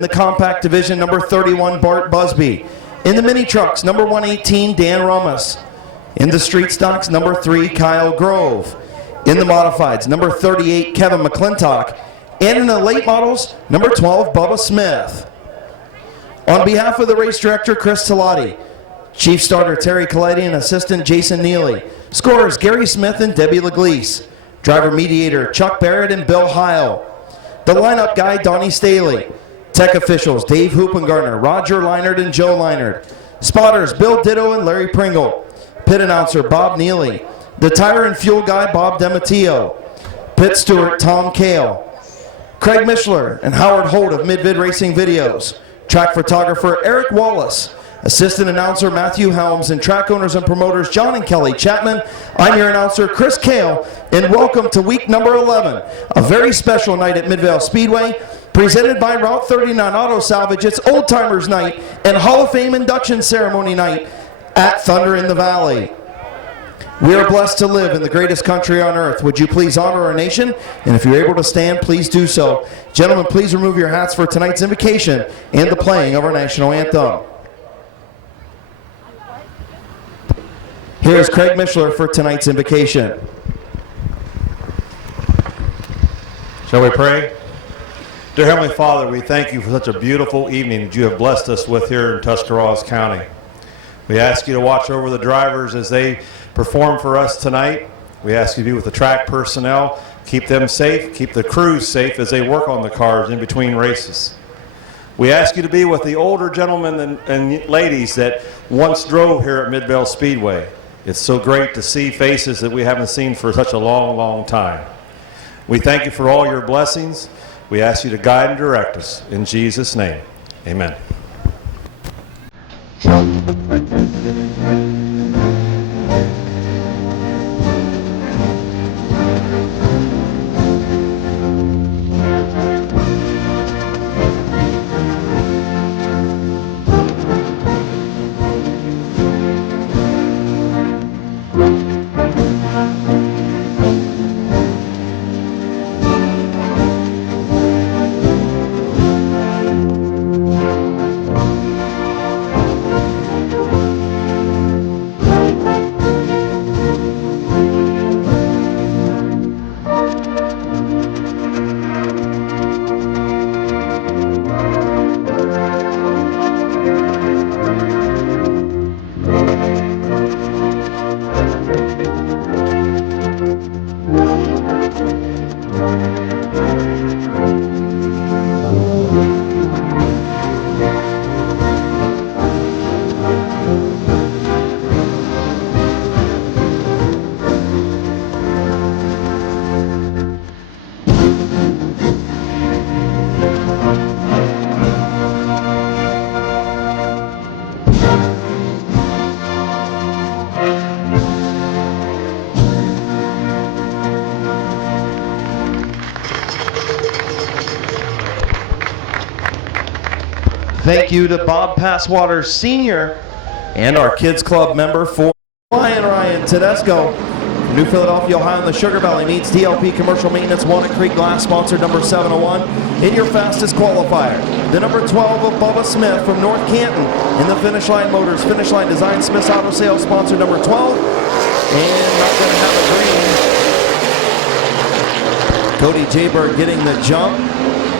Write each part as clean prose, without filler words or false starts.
the compact division, number 31, Bart Busby. In the mini trucks, number 118, Dan Romas. In the street stocks, number 3, Kyle Grove. In the modifieds, number 38, Kevin McClintock. And in the late models, number 12, Bubba Smith. On behalf of the race director, Chris Talati, chief starter Terry Coletti, and assistant Jason Neely. Scorers, Gary Smith and Debbie Leglise. Driver mediator, Chuck Barrett and Bill Heil. The lineup guy, Donnie Staley. Tech officials, Dave Hoopengartner, Roger Leinert and Joe Leinert. Spotters, Bill Ditto and Larry Pringle. Pit announcer, Bob Neely. The tire and fuel guy, Bob DeMatteo. Pit steward, Tom Kale. Craig Mishler and Howard Holt of Mid-Vid Racing Videos. Track photographer, Eric Wallace. Assistant announcer, Matthew Helms. And track owners and promoters, John and Kelly Chapman. I'm your announcer, Chris Kale, and welcome to week number 11. A very special night at Midvale Speedway. Presented by Route 39 Auto Salvage, it's Old Timers Night and Hall of Fame Induction Ceremony Night at Thunder in the Valley. We are blessed to live in the greatest country on earth. Would you please honor our nation? And if you're able to stand, please do so. Gentlemen, please remove your hats for tonight's invocation and the playing of our national anthem. Here's Craig Mishler for tonight's invocation. Shall we pray? Dear Heavenly Father, we thank you for such a beautiful evening that you have blessed us with here in Tuscarawas County. We ask you to watch over the drivers as they perform for us tonight. We ask you to be with the track personnel, keep them safe, keep the crews safe as they work on the cars in between races. We ask you to be with the older gentlemen and ladies that once drove here at Midvale Speedway. It's so great to see faces that we haven't seen for such a long, long time. We thank you for all your blessings. We ask you to guide and direct us. In Jesus' name, amen. Thank you to Bob Passwater Sr. and our Kids Club member for Ryan Tedesco. New Philadelphia, Ohio, and the Sugar Valley meets DLP Commercial Maintenance, Walnut Creek Glass, sponsor number 701. In your fastest qualifier, the number 12 of Bubba Smith from North Canton. In the Finish Line Motors, Finish Line Design, Smith's Auto Sales, sponsor number 12. And not going to have a green. Cody Jaybird getting the jump,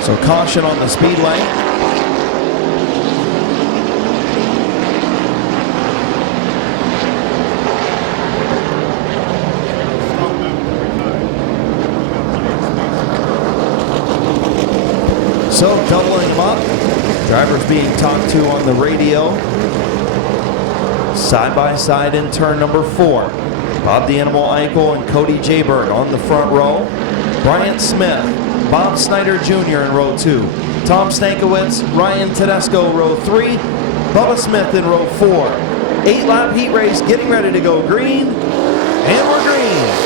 so caution on the speed lane. So doubling them up, drivers being talked to on the radio. Side by side in turn number 4. Bob the Animal Eichel and Cody Jaybird on the front row. Bryant Smith, Bob Snyder Jr. in row 2. Tom Stankiewicz, Ryan Tedesco row 3. Bubba Smith in row 4. 8-lap heat race getting ready to go green. And we're green.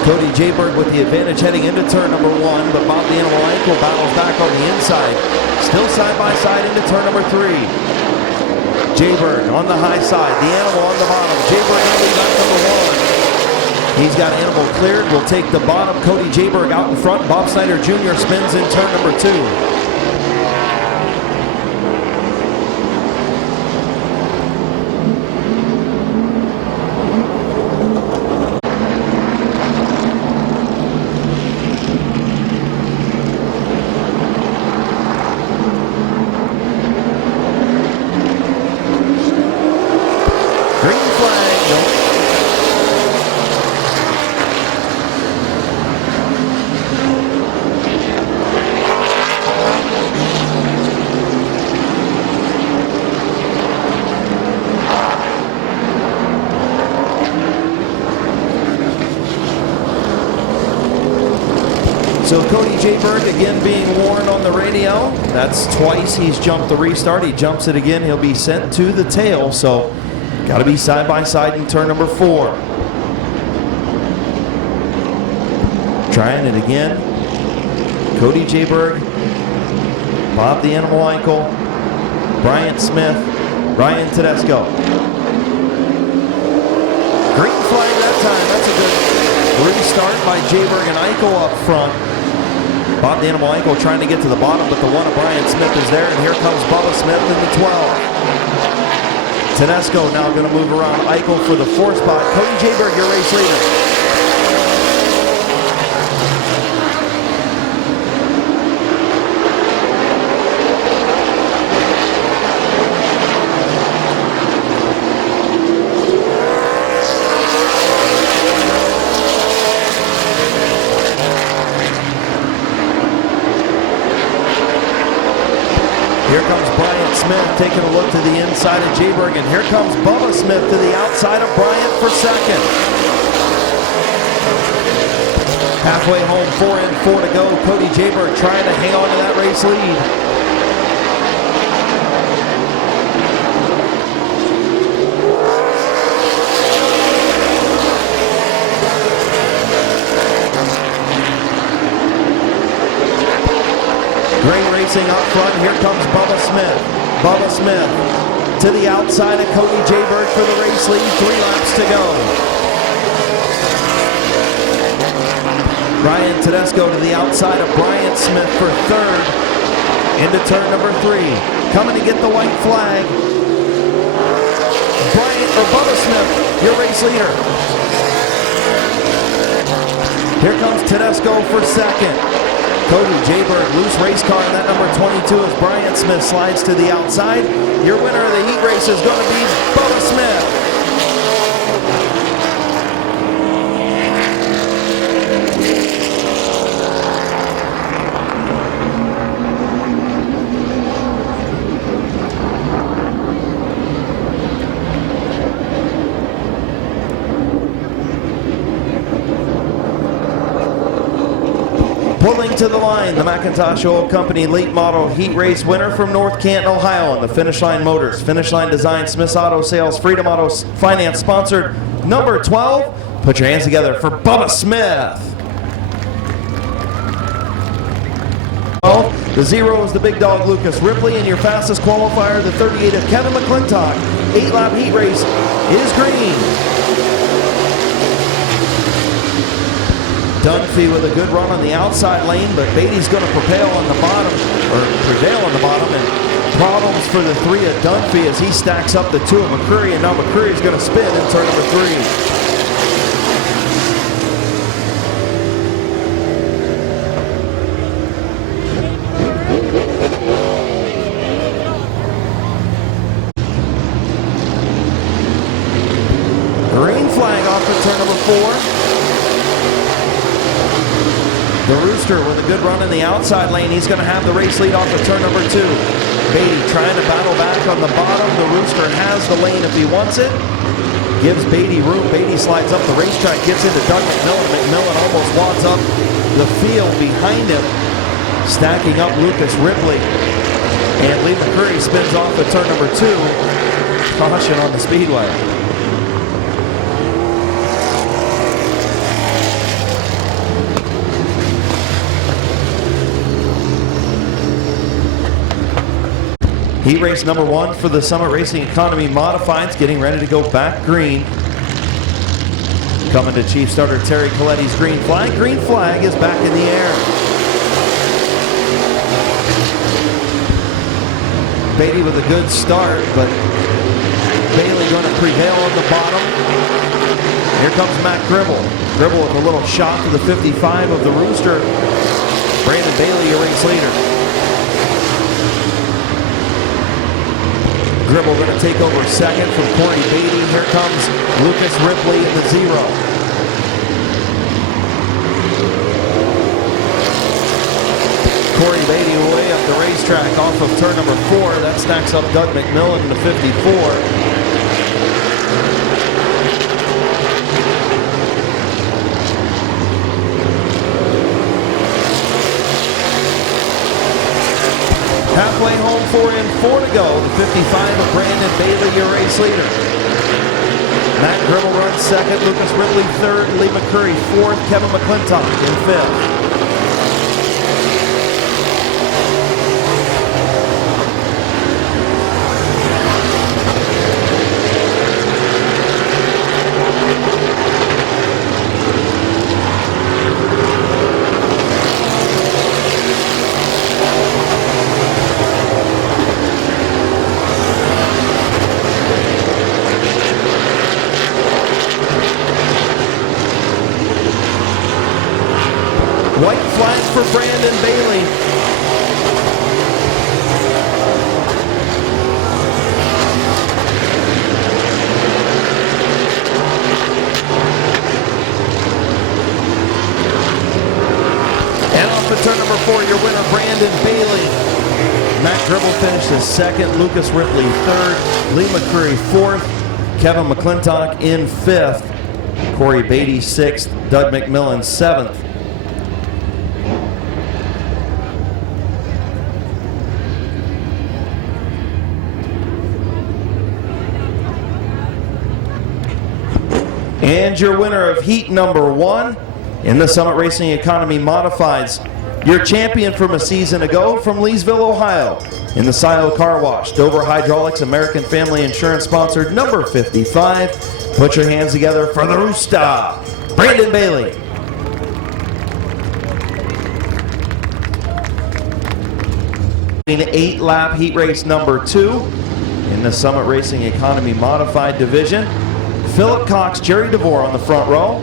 Cody Jaybird with the advantage heading into turn number 1, but Bob the Animal Ankle battles back on the inside. Still side by side into turn number 3. Jaybird on the high side, the Animal on the bottom. Jaybird going to lead lap number 1. He's got Animal cleared. We'll take the bottom. Cody Jayberg out in front. Bob Snyder Jr. spins in turn number 2. So Cody Jayberg again being warned on the radio. That's twice he's jumped the restart. He jumps it again. He'll be sent to the tail. So got to be side by side in turn number 4. Trying it again. Cody Jayberg, Bob the Animal Eichel, Bryant Smith, Ryan Tedesco. Green flag that time. That's a good restart by Jayberg and Eichel up front. Bob the Animal Eichel trying to get to the bottom, but the one of Bryant Smith is there, and here comes Bubba Smith in the 12. Tedesco now going to move around Eichel for the 4th spot. Cody Jayberg, your race leader. Here comes Bryant Smith taking a look to the inside of Jayberg, and here comes Bubba Smith to the outside of Bryant for 2nd. Halfway home, 4 in, 4 to go. Cody Jayberg trying to hang on to that race lead. Great racing up front. Here comes Bubba Smith. Bubba Smith to the outside of Cody Jayberg for the race lead. 3 laps to go. Ryan Tedesco to the outside of Bryant Smith for 3rd. Into turn number 3. Coming to get the white flag. Bubba Smith, your race leader. Here comes Tedesco for 2nd. Cody Jayberg, loose race car in that number 22 as Bryant Smith slides to the outside. Your winner of the heat race is going to be Bubba Smith. Pulling to the line, the McIntosh Oil Company late model heat race winner from North Canton, Ohio on the Finish Line Motors, Finish Line Design, Smith's Auto Sales, Freedom Auto Finance sponsored number 12. Put your hands together for Bubba Smith. The 0 is the big dog Lucas Ripley, and your fastest qualifier, the 38 of Kevin McClintock. 8-lap heat race is green. Dunphy with a good run on the outside lane, but Beatty's going to prevail on the bottom, and problems for the 3 of Dunphy as he stacks up the 2 of McCreary, and now McCreary is going to spin in turn number 3. Green flag off of turn number 4. The Rooster with a good run in the outside lane. He's going to have the race lead off of turn number 2. Beatty trying to battle back on the bottom. The Rooster has the lane if he wants it. Gives Beatty room. Beatty slides up the racetrack, gets into Doug McMillan. McMillan almost wads up the field behind him, stacking up Lucas Ripley. And Lee McCreary spins off at turn number 2. Caution on the speedway. Heat race number 1 for the Summit Racing Economy Modifieds, getting ready to go back green. Coming to Chief Starter Terry Coletti's green flag. Green flag is back in the air. Beatty with a good start, but Bailey going to prevail on the bottom. Here comes Matt Gribble. Gribble with a little shot to the 55 of the Rooster. Brandon Bailey, your race leader. Gribble going to take over second from Corey Beatty. Here comes Lucas Ripley in the 0. Corey Beatty way up the racetrack off of turn number 4. That stacks up Doug McMillan in the 54. Halfway home, 4 in, 4 to go. The 55 of Brandon Bailey, your race leader. Matt Gribble runs second. Lucas Ripley third. Lee McCurry fourth. Kevin McClintock in fifth. White flag for Brandon Bailey. And off to turn number 4, your winner, Brandon Bailey. Matt Gribble finishes second. Lucas Ripley third. Lee McCurry fourth. Kevin McClintock in fifth. Corey Beatty sixth. Doug McMillan seventh. And your winner of heat number 1 in the Summit Racing Economy Modifieds, your champion from a season ago from Leesville, Ohio, in the Silo Car Wash, Dover Hydraulics, American Family Insurance sponsored number 55. Put your hands together for the Rooster, Brandon Bailey. An 8-lap heat race number 2 in the Summit Racing Economy Modified division. Philip Cox, Jerry DeVore on the front row.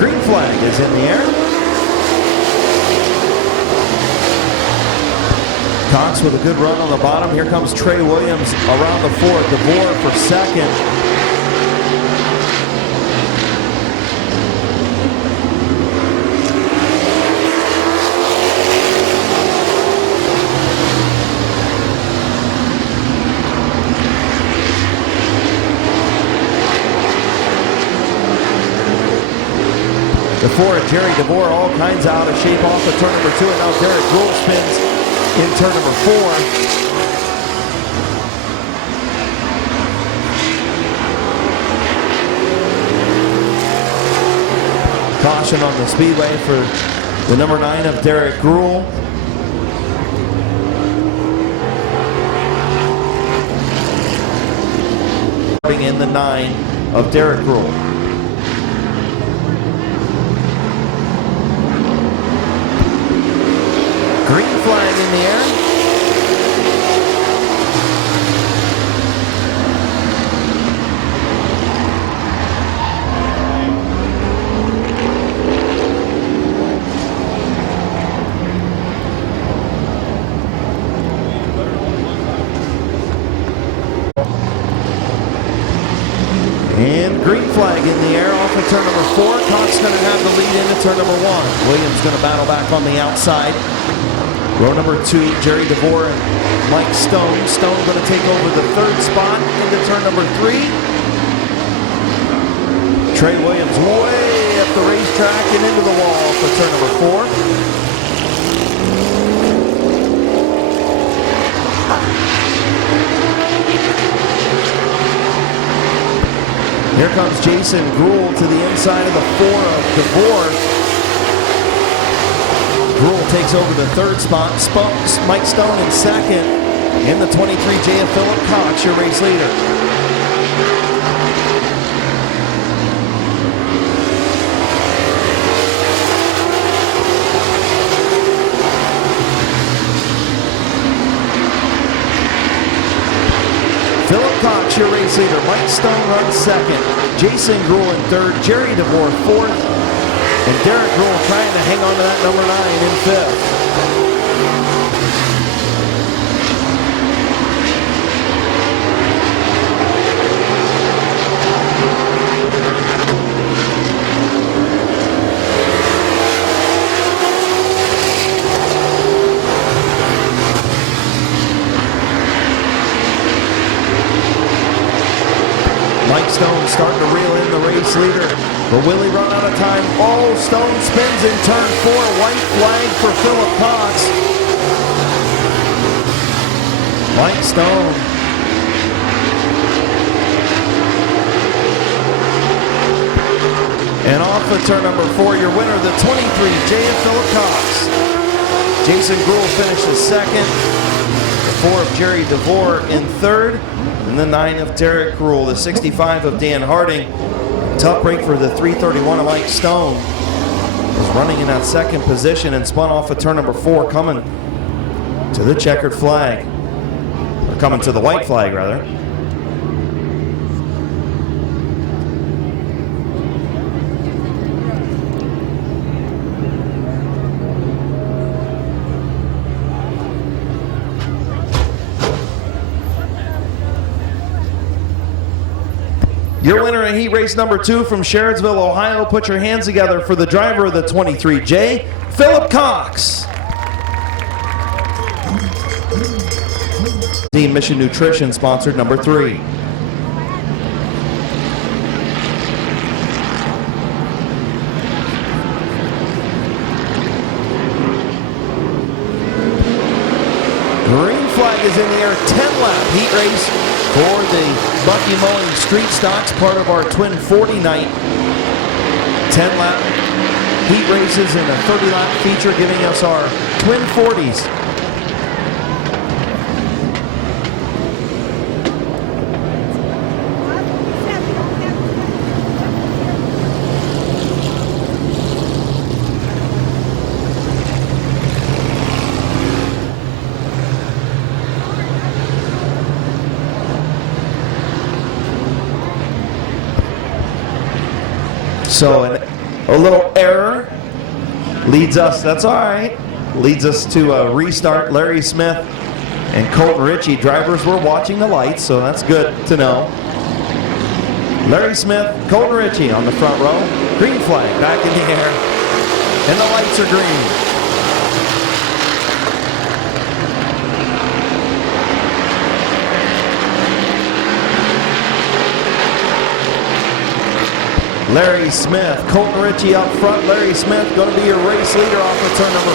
Green flag is in the air. Cox with a good run on the bottom. Here comes Trey Williams around the 4. DeVore for second. Before Jerry DeVore, all kinds out of shape off of turn number 2, and now Derek Rule spins in turn number 4. Caution on the speedway for the number 9 of Derek Rule. In the 9 of Derek Rule. Green flag in the air. And green flag in the air off of turn number 4. Cox going to have the lead into turn number 1. Williams going to battle back on the outside. Row number 2, Jerry DeVore and Mike Stone. Stone going to take over the 3rd spot into turn number 3. Trey Williams way up the racetrack and into the wall for turn number 4. Here comes Jason Gruhl to the inside of the 4 of DeVore. Gruhl takes over the 3rd spot. Mike Stone in 2nd. In the 23, J.F. Philip Cox, your race leader. your race leader. Mike Stone runs second. Jason Gruhl in third. Jerry DeVore fourth. And Derek Gruhl trying to hang on to that number 9 in fifth. Mike Stone starting to reel in the race leader. But will he run out of time? Oh, Stone spins in turn 4. White flag for Philip Cox. Mike Stone. And off of turn number 4, your winner, the 23, J.F. Philip Cox. Jason Gruhl finishes second. The 4 of Jerry DeVore in third. And the 9 of Derek Gruhl, the 65 of Dan Harding. Tough break for the 331 of Mike Stone. Was running in that second position and spun off of turn number 4, coming to the checkered flag. Or coming to the white flag, rather. Your winner in heat race number 2 from Sherridsville, Ohio. Put your hands together for the driver of the 23J, Philip Cox. Team Mission Nutrition sponsored number 3. Green flag is in the air, 10-lap heat race for the Bucky Mowing Street Stocks, part of our Twin 40 night. 10-lap heat races and a 30-lap feature, giving us our Twin 40s. So a little error leads us, that's all right, leads us to a restart. Larry Smith and Colton Ritchie, drivers were watching the lights, so that's good to know. Larry Smith, Colton Ritchie on the front row. Green flag back in the air, and the lights are green. Larry Smith, Colton Ritchie up front. Larry Smith going to be your race leader off of turn number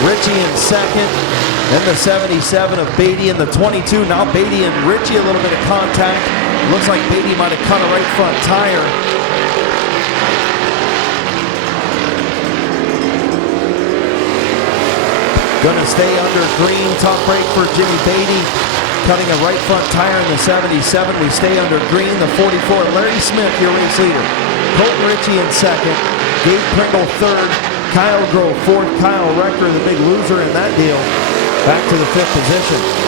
4. Ritchie in second. Then the 77 of Beatty in the 22. Now Beatty and Ritchie a little bit of contact. Looks like Beatty might have cut a right front tire. Going to stay under green. Top brake for Jimmy Beatty. Cutting a right front tire in the 77. We stay under green. The 44, Larry Smith, your race leader. Colton Ritchie in second. Gabe Pringle third. Kyle Grove fourth. Kyle Rector, the big loser in that deal, back to the 5th position.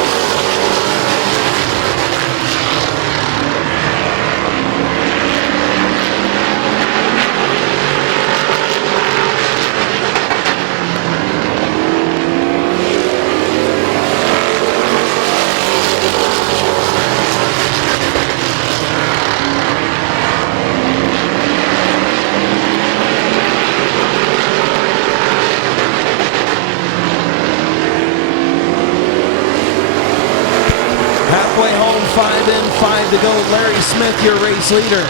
Halfway home, 5 in, 5 to go. Larry Smith, your race leader.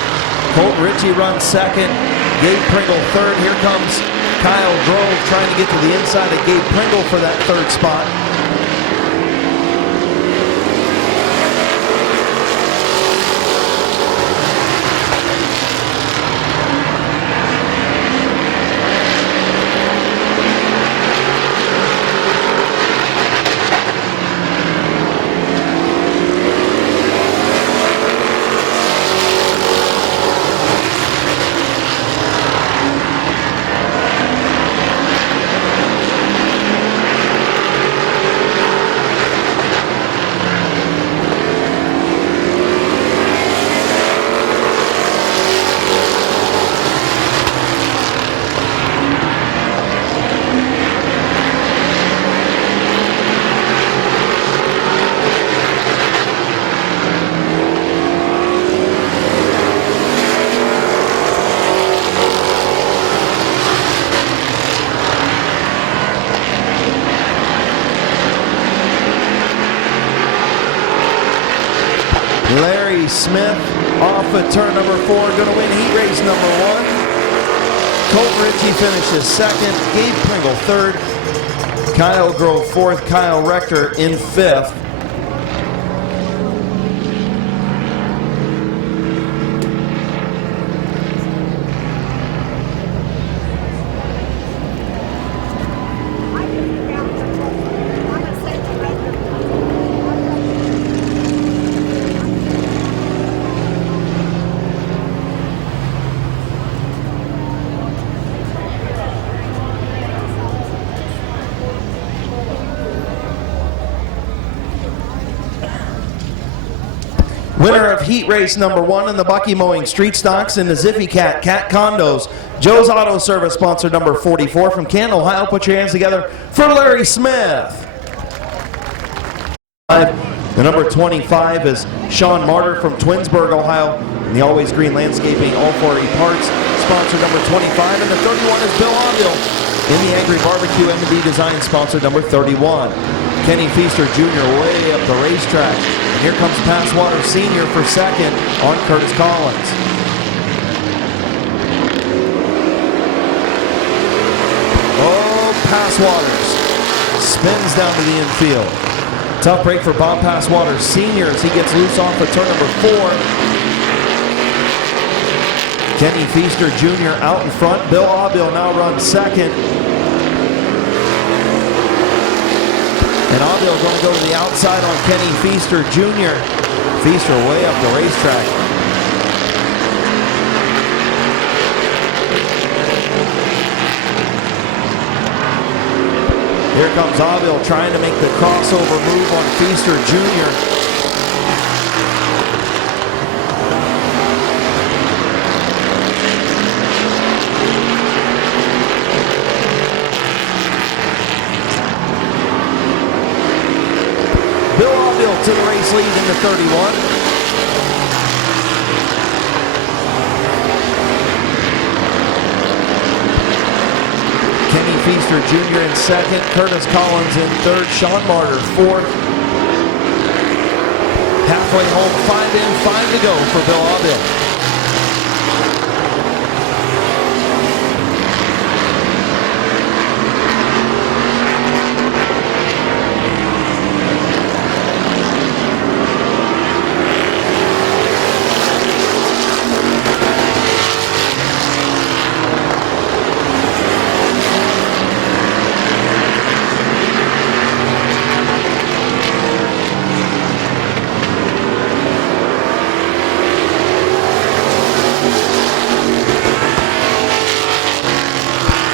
Colton Ritchie runs second. Gabe Pringle third. Here comes Kyle Grove trying to get to the inside of Gabe Pringle for that 3rd spot. Larry Smith off at turn number 4, going to win heat race number 1. Colton Ritchie finishes second. Gabe Pringle third. Kyle Grove fourth. Kyle Rector in fifth. Winner of heat race number 1 in the Bucky Mowing Street Stocks in the Ziffy Cat Condos. Joe's Auto Service sponsor number 44 from Canton, Ohio. Put your hands together for Larry Smith. The number 25 is Sean Martyr from Twinsburg, Ohio. And the Always Green Landscaping All 40 Parts sponsor number 25. And the 31 is Bill Onville in the Angry Barbecue M&D Design sponsor number 31. Kenny Feaster Jr. way up the racetrack. And here comes Passwater Sr. for second on Curtis Collins. Oh, Passwaters spins down to the infield. Tough break for Bob Passwaters Sr. as he gets loose off of turn number 4. Kenny Feaster Jr. out in front. Bill Aubil now runs second. And Aubil going to go to the outside on Kenny Feaster Jr. Feaster way up the racetrack. Here comes Aubil trying to make the crossover move on Feaster Jr. To the race lead in the 31. Kenny Feaster Jr. in second. Curtis Collins in third. Sean Martyr fourth. Halfway home, 5 in, 5 to go for Bill Aubil.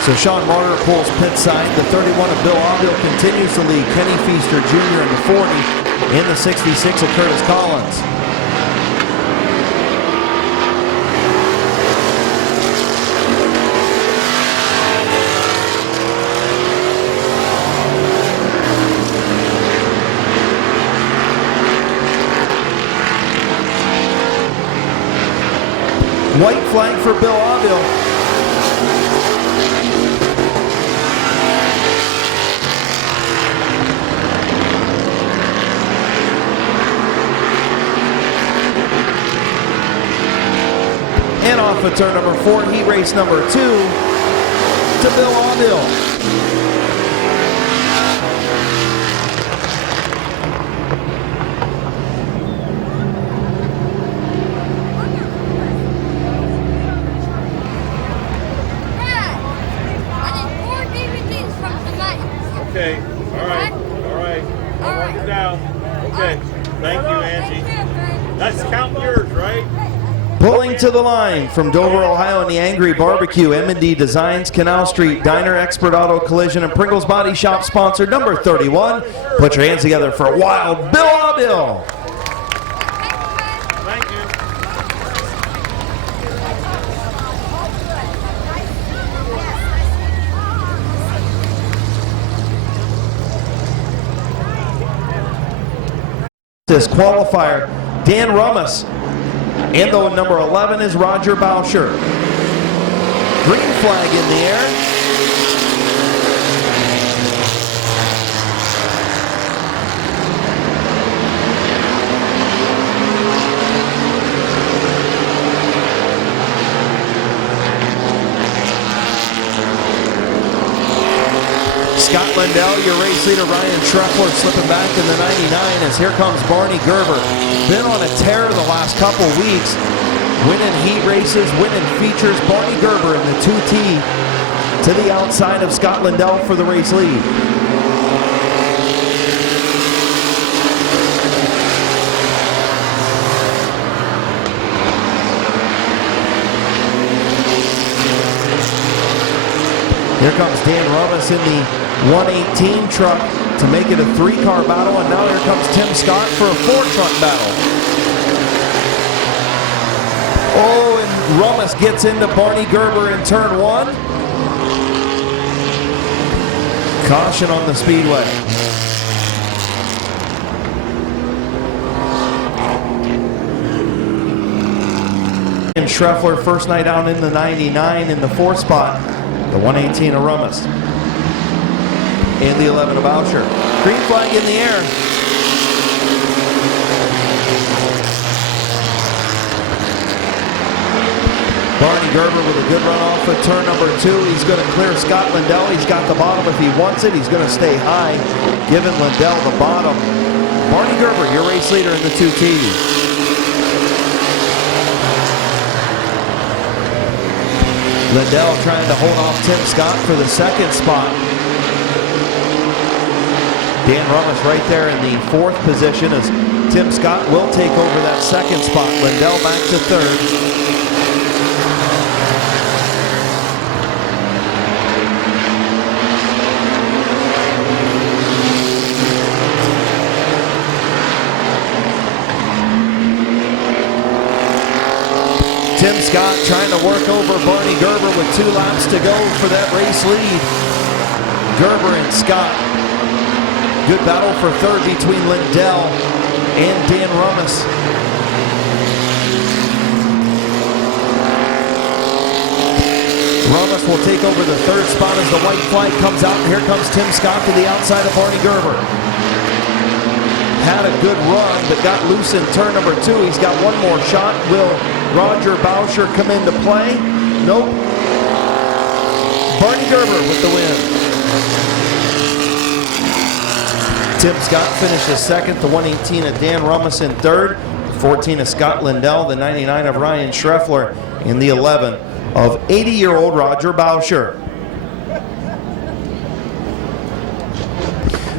So Sean Martyr pulls pit side. The 31 of Bill Aubil continues to lead. Kenny Feaster Jr. in the 40. In the 66 of Curtis Collins. White flag for Bill Aubil. And off of turn number 4, heat race number 2 to Bill Aubil. Okay, all right. I'll mark it down. Okay, thank you, Angie. That's counting yours, right? Pulling to the line from Dover, Ohio in the Angry Barbecue, M&D Designs, Canal Street Diner, Expert Auto Collision, and Pringles Body Shop sponsor number 31. Put your hands together for a wild Bill Aubil. Thank you. This qualifier, Dan Rummus. And the number 11 is Roger Boucher. Green flag in the air. Scott Lindell, your race leader. Ryan Schreffler slipping back in the 99 as here comes Barney Gerber. Been on a tear the last couple weeks. Winning heat races, winning features. Barney Gerber in the 2T to the outside of Scott Lindell for the race lead. Here comes Dan Rummus in the 118 truck to make it a 3-car battle, and now here comes Tim Scott for a 4-truck battle. Oh, and Rummus gets into Barney Gerber in turn 1. Caution on the speedway. And Schreffler first night out in the 99 in the 4th spot. The 118 of Rummus. And the 11 of Boucher. Green flag in the air. Barney Gerber with a good run off at turn number 2. He's going to clear Scott Lindell. He's got the bottom if he wants it. He's going to stay high, giving Lindell the bottom. Barney Gerber, your race leader in the 2T. Lindell trying to hold off Tim Scott for the 2nd spot. Dan Rummus right there in the 4th position as Tim Scott will take over that 2nd spot. Lindell back to 3rd. Tim Scott trying to work over Barney Gerber with 2 laps to go for that race lead. Gerber and Scott. Good battle for 3rd between Lindell and Dan Rummus. Rummus will take over the 3rd spot as the white flag comes out. And here comes Tim Scott to the outside of Barney Gerber. Had a good run, but got loose in turn number 2. He's got one more shot. Will Roger Boucher come into play? Nope. Barney Gerber with the win. Tim Scott finishes 2nd, the 118 of Dan Rummus in 3rd, 14 of Scott Lindell, the 99 of Ryan Schreffler, and the 11 of 80-year-old Roger Boucher.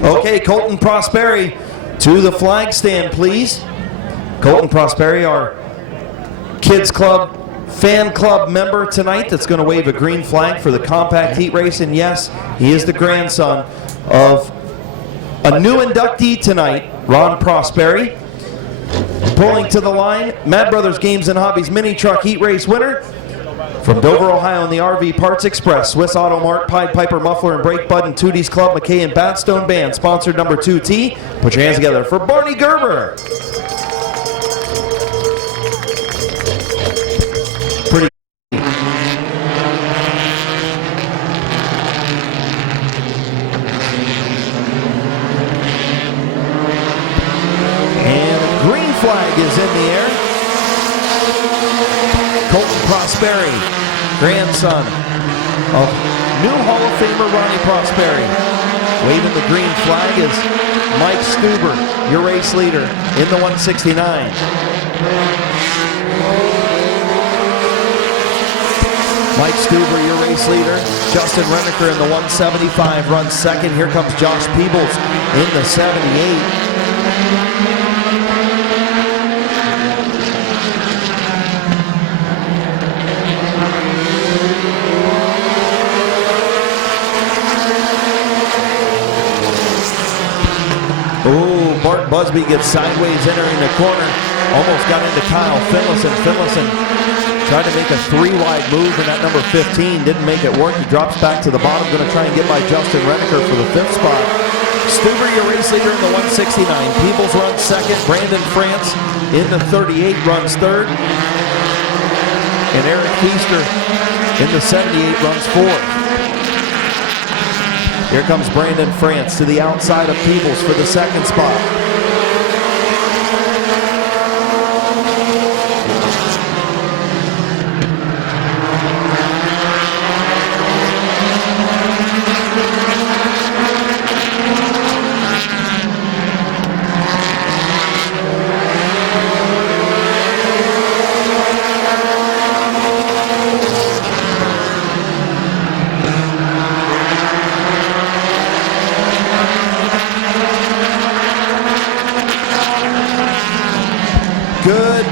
Okay, Colton Prosperi to the flag stand, please. Colton Prosperi, our Kids Club fan club member tonight that's going to wave a green flag for the compact heat race. And yes, he is the grandson of a new inductee tonight, Ron Prosperi. Pulling to the line, Mad Brothers Games and Hobbies mini truck heat race winner from Dover, Ohio in the RV Parts Express, Swiss Auto Mart, Pied Piper Muffler and Brake Bud and Tootie's Club, McKay and Batstone Band, sponsored number 2T. Put your hands together for Barney Gerber. Pretty. And a green flag is in the air. Colton Prosperi, grandson of new Hall of Famer Ronnie Prosperi. Waving the green flag is Mike Stuber, your race leader in the 169. Mike Stuber, your race leader. Justin Renneker in the 175 runs 2nd. Here comes Josh Peebles in the 78. Bart Busby gets sideways entering the corner. Almost got into Kyle Finlayson. Finlayson tried to make a 3-wide move in that number 15. Didn't make it work. He drops back to the bottom. Going to try and get by Justin Renneker for the 5th spot. Stuber, your race leader in the 169. Peebles runs 2nd. Brandon France in the 38 runs 3rd. And Eric Feaster in the 78 runs 4th. Here comes Brandon France to the outside of Peebles for the 2nd spot.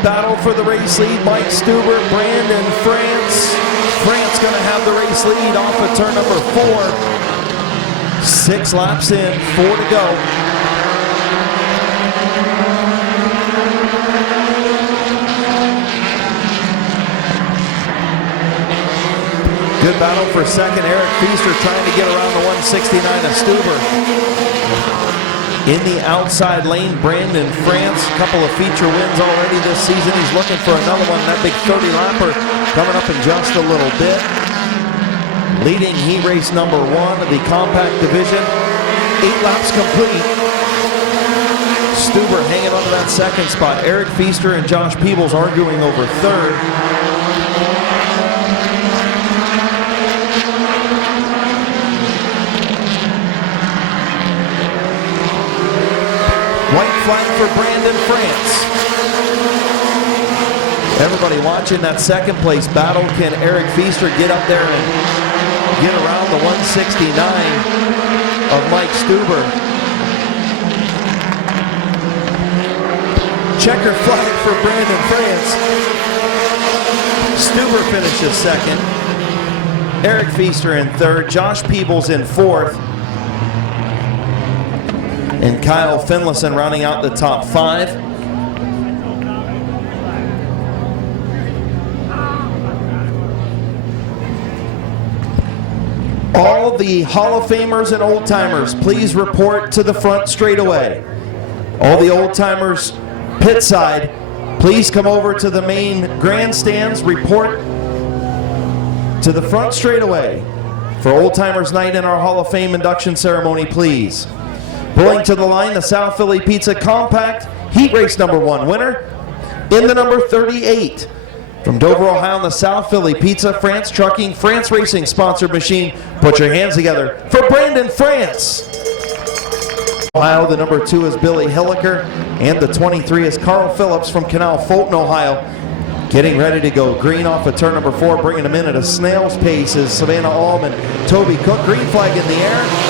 battle for the race lead. Mike Stuber, Brandon France. France going to have the race lead off of turn number 4. 6 laps in, 4 to go. Good battle for second. Eric Feaster trying to get around the 169 of Stuber. In the outside lane, Brandon France. A couple of feature wins already this season. He's looking for another one. That big 30-lapper coming up in just a little bit. Leading heat race number 1 of the compact division. 8 laps complete. Stuber hanging on to that second spot. Eric Feaster and Josh Peebles arguing over third. White flag for Brandon France. Everybody watching that second place battle. Can Eric Feaster get up there and get around the 169 of Mike Stuber? Checker flag for Brandon France. Stuber finishes second. Eric Feaster in third. Josh Peebles in fourth. And Kyle Finlayson rounding out the top 5. All the Hall of Famers and old timers, please report to the front straightaway. All the old timers pit side, please come over to the main grandstands, report to the front straightaway for Old Timers Night and our Hall of Fame induction ceremony, please. Pulling to the line, the South Philly Pizza Compact Heat Race number 1 winner in the number 38. From Dover, Ohio, the South Philly Pizza, France Trucking, France Racing sponsored machine. Put your hands together for Brandon France. Ohio, the number 2 is Billy Hilliker, and the 23 is Carl Phillips from Canal Fulton, Ohio. Getting ready to go green off of turn number 4, bringing them in at a snail's pace is Savannah Alm and Toby Cook. Green flag in the air.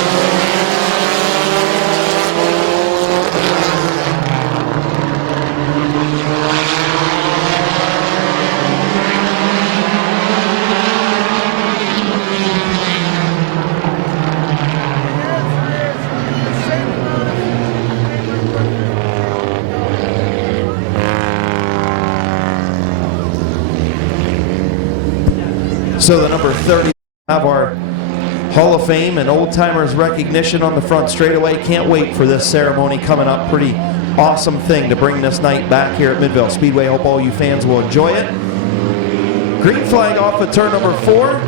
So the number 30 have our Hall of Fame and Old Timers recognition on the front straightaway. Can't wait for this ceremony coming up. Pretty awesome thing to bring this night back here at Midvale Speedway. Hope all you fans will enjoy it. Green flag off of turn number 4.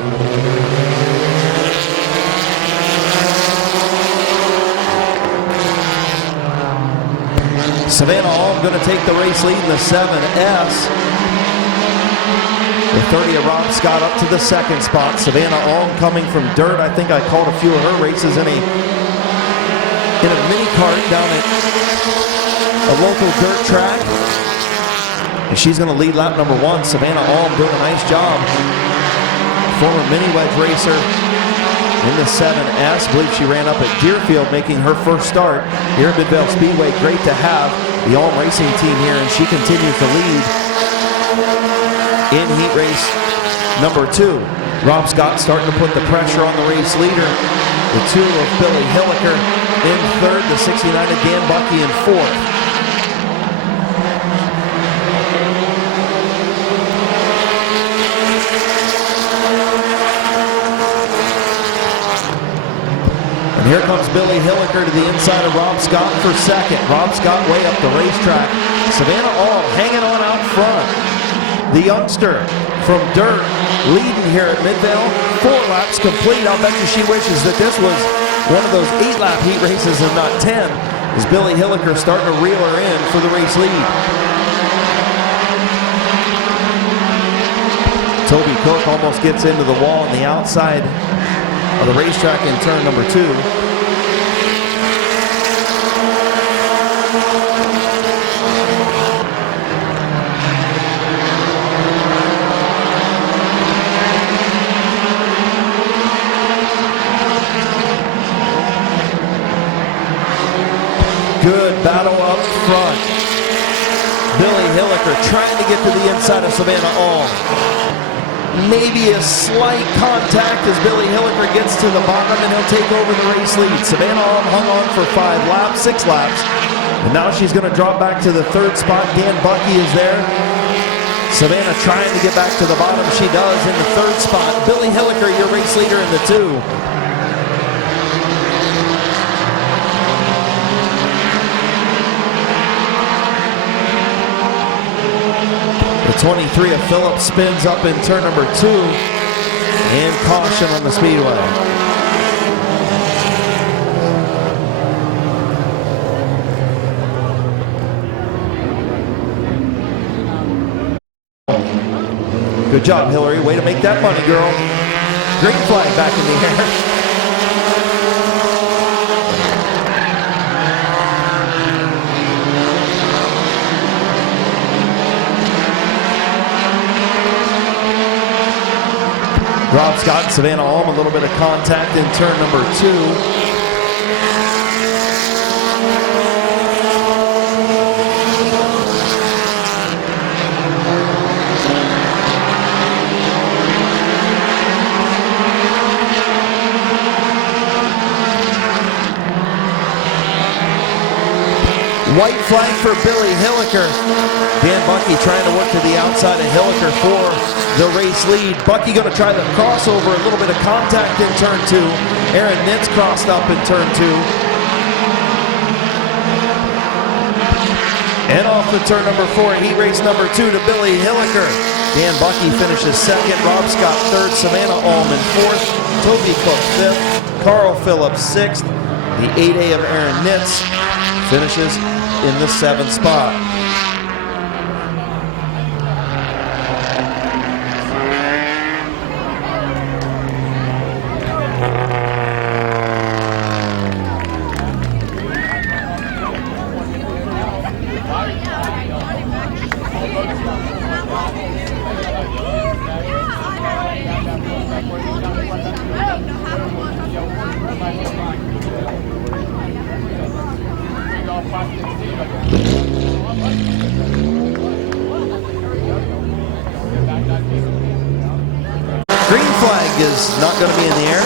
Savannah Alm going to take the race lead in the 7S. The 30 of Rob Scott up to the second spot. Savannah Alm coming from dirt. I think I called a few of her races in a mini cart down at a local dirt track. And she's going to lead lap number 1. Savannah Alm doing a nice job. Former mini wedge racer in the 7S. I believe she ran up at Deerfield making her first start here at Midvale Speedway. Great to have the Alm Racing team here, and she continues to lead in heat race number 2. Rob Scott starting to put the pressure on the race leader. The 2 of Billy Hilliker in third. The 69 of Dan Bucky in fourth. And here comes Billy Hilliker to the inside of Rob Scott for second. Rob Scott way up the racetrack. Savannah Alm hanging on out front. The youngster from dirt leading here at Midvale. 4 laps complete. I'll bet you she wishes that this was one of those 8-lap heat races and not 10. As Billy Hilliker starting to reel her in for the race lead. Toby Cook almost gets into the wall on the outside of the racetrack in turn number 2. Good battle up front. Billy Hilliker trying to get to the inside of Savannah All. Maybe a slight contact as Billy Hilliker gets to the bottom, and he'll take over the race lead. Savannah All hung on for 6 laps. And now she's going to drop back to the 3rd spot. Dan Bucky is there. Savannah trying to get back to the bottom. She does in the 3rd spot. Billy Hilliker, your race leader in the 2. The 23 of Phillips spins up in turn number 2. And caution on the speedway. Good job, Hillary. Way to make that money, girl. Green flag back in the air. Rob Scott and Savannah Alm, a little bit of contact in turn number 2. White flag for Billy Hilliker. Dan Bucky trying to work to the outside of Hilliker for the race lead. Bucky going to try the crossover, a little bit of contact in turn 2. Aaron Nitz crossed up in turn 2. And off to turn number 4, heat race number 2 to Billy Hilliker. Dan Bucky finishes 2nd, Rob Scott 3rd, Savannah Allman 4th, Toby Cook 5th, Carl Phillips 6th. The 8A of Aaron Nitz finishes in the 7th spot. Green flag is not going to be in the air.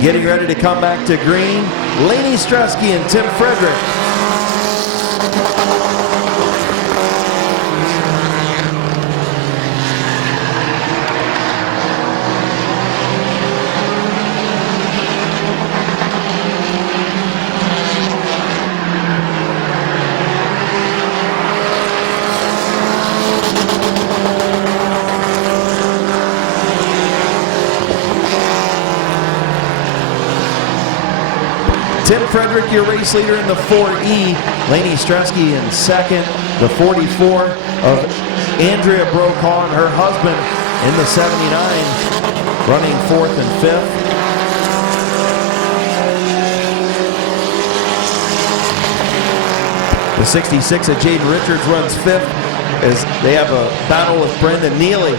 Getting ready to come back to green, Laney Stresky and Tim Frederick. Tim Frederick, your race leader in the 4E. Laney Stresky in 2nd. The 44 of Andrea Brokaw and her husband in the 79, running 4th and 5th. The 66 of Jaden Richards runs 5th as they have a battle with Brendan Neely.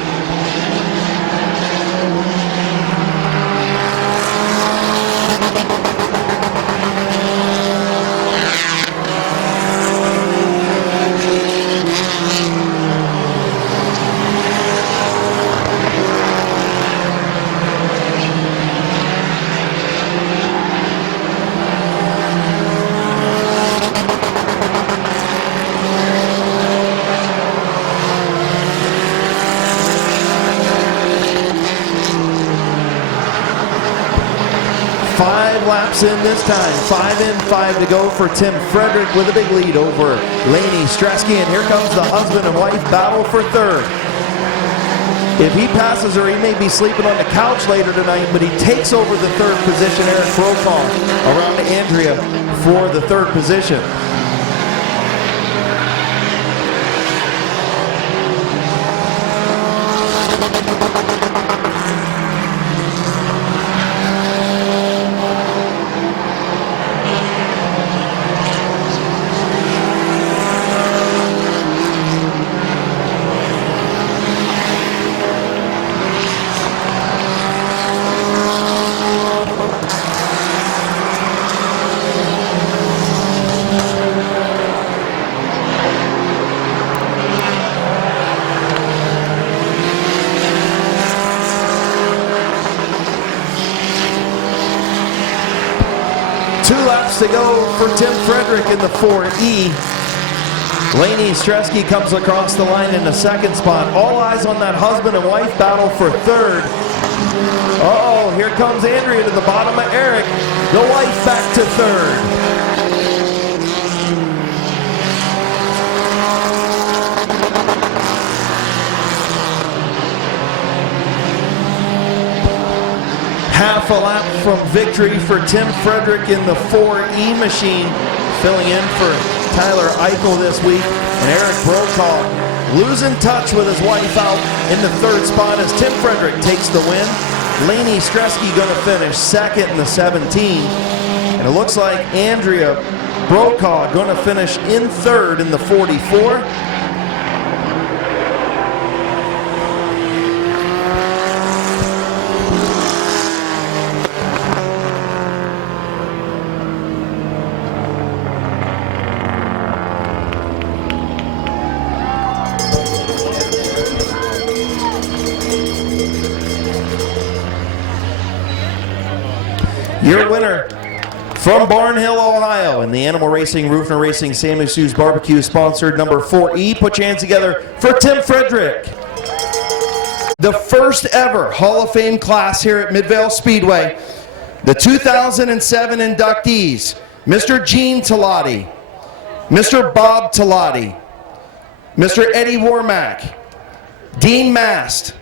Laps in this time, 5 in, 5 to go for Tim Frederick with a big lead over Laney Stresky, and here comes the husband and wife battle for 3rd. If he passes her, he may be sleeping on the couch later tonight, but he takes over the 3rd position. Eric Brokaw around to Andrea for the 3rd position. to go for Tim Frederick in the 4E. Laney Stresky comes across the line in the second spot. All eyes on that husband and wife battle for third. Uh-oh, here comes Andrea to the bottom of Eric. The wife back to third. Half a lap from victory for Tim Frederick in the 4E machine. Filling in for Tyler Eichel this week. And Eric Brokaw losing touch with his wife out in the third spot as Tim Frederick takes the win. Laney Stresky going to finish second in the 17. And it looks like Andrea Brokaw going to finish in third in the 44. Your winner from Barnhill, Ohio, in the Animal Racing, Rufner Racing, Sammy Sue's Barbecue sponsored number 4E. Put your hands together for Tim Frederick. The first ever Hall of Fame class here at Midvale Speedway. The 2007 inductees, Mr. Gene Talati, Mr. Bob Talati, Mr. Eddie Warmack, Dean Mast,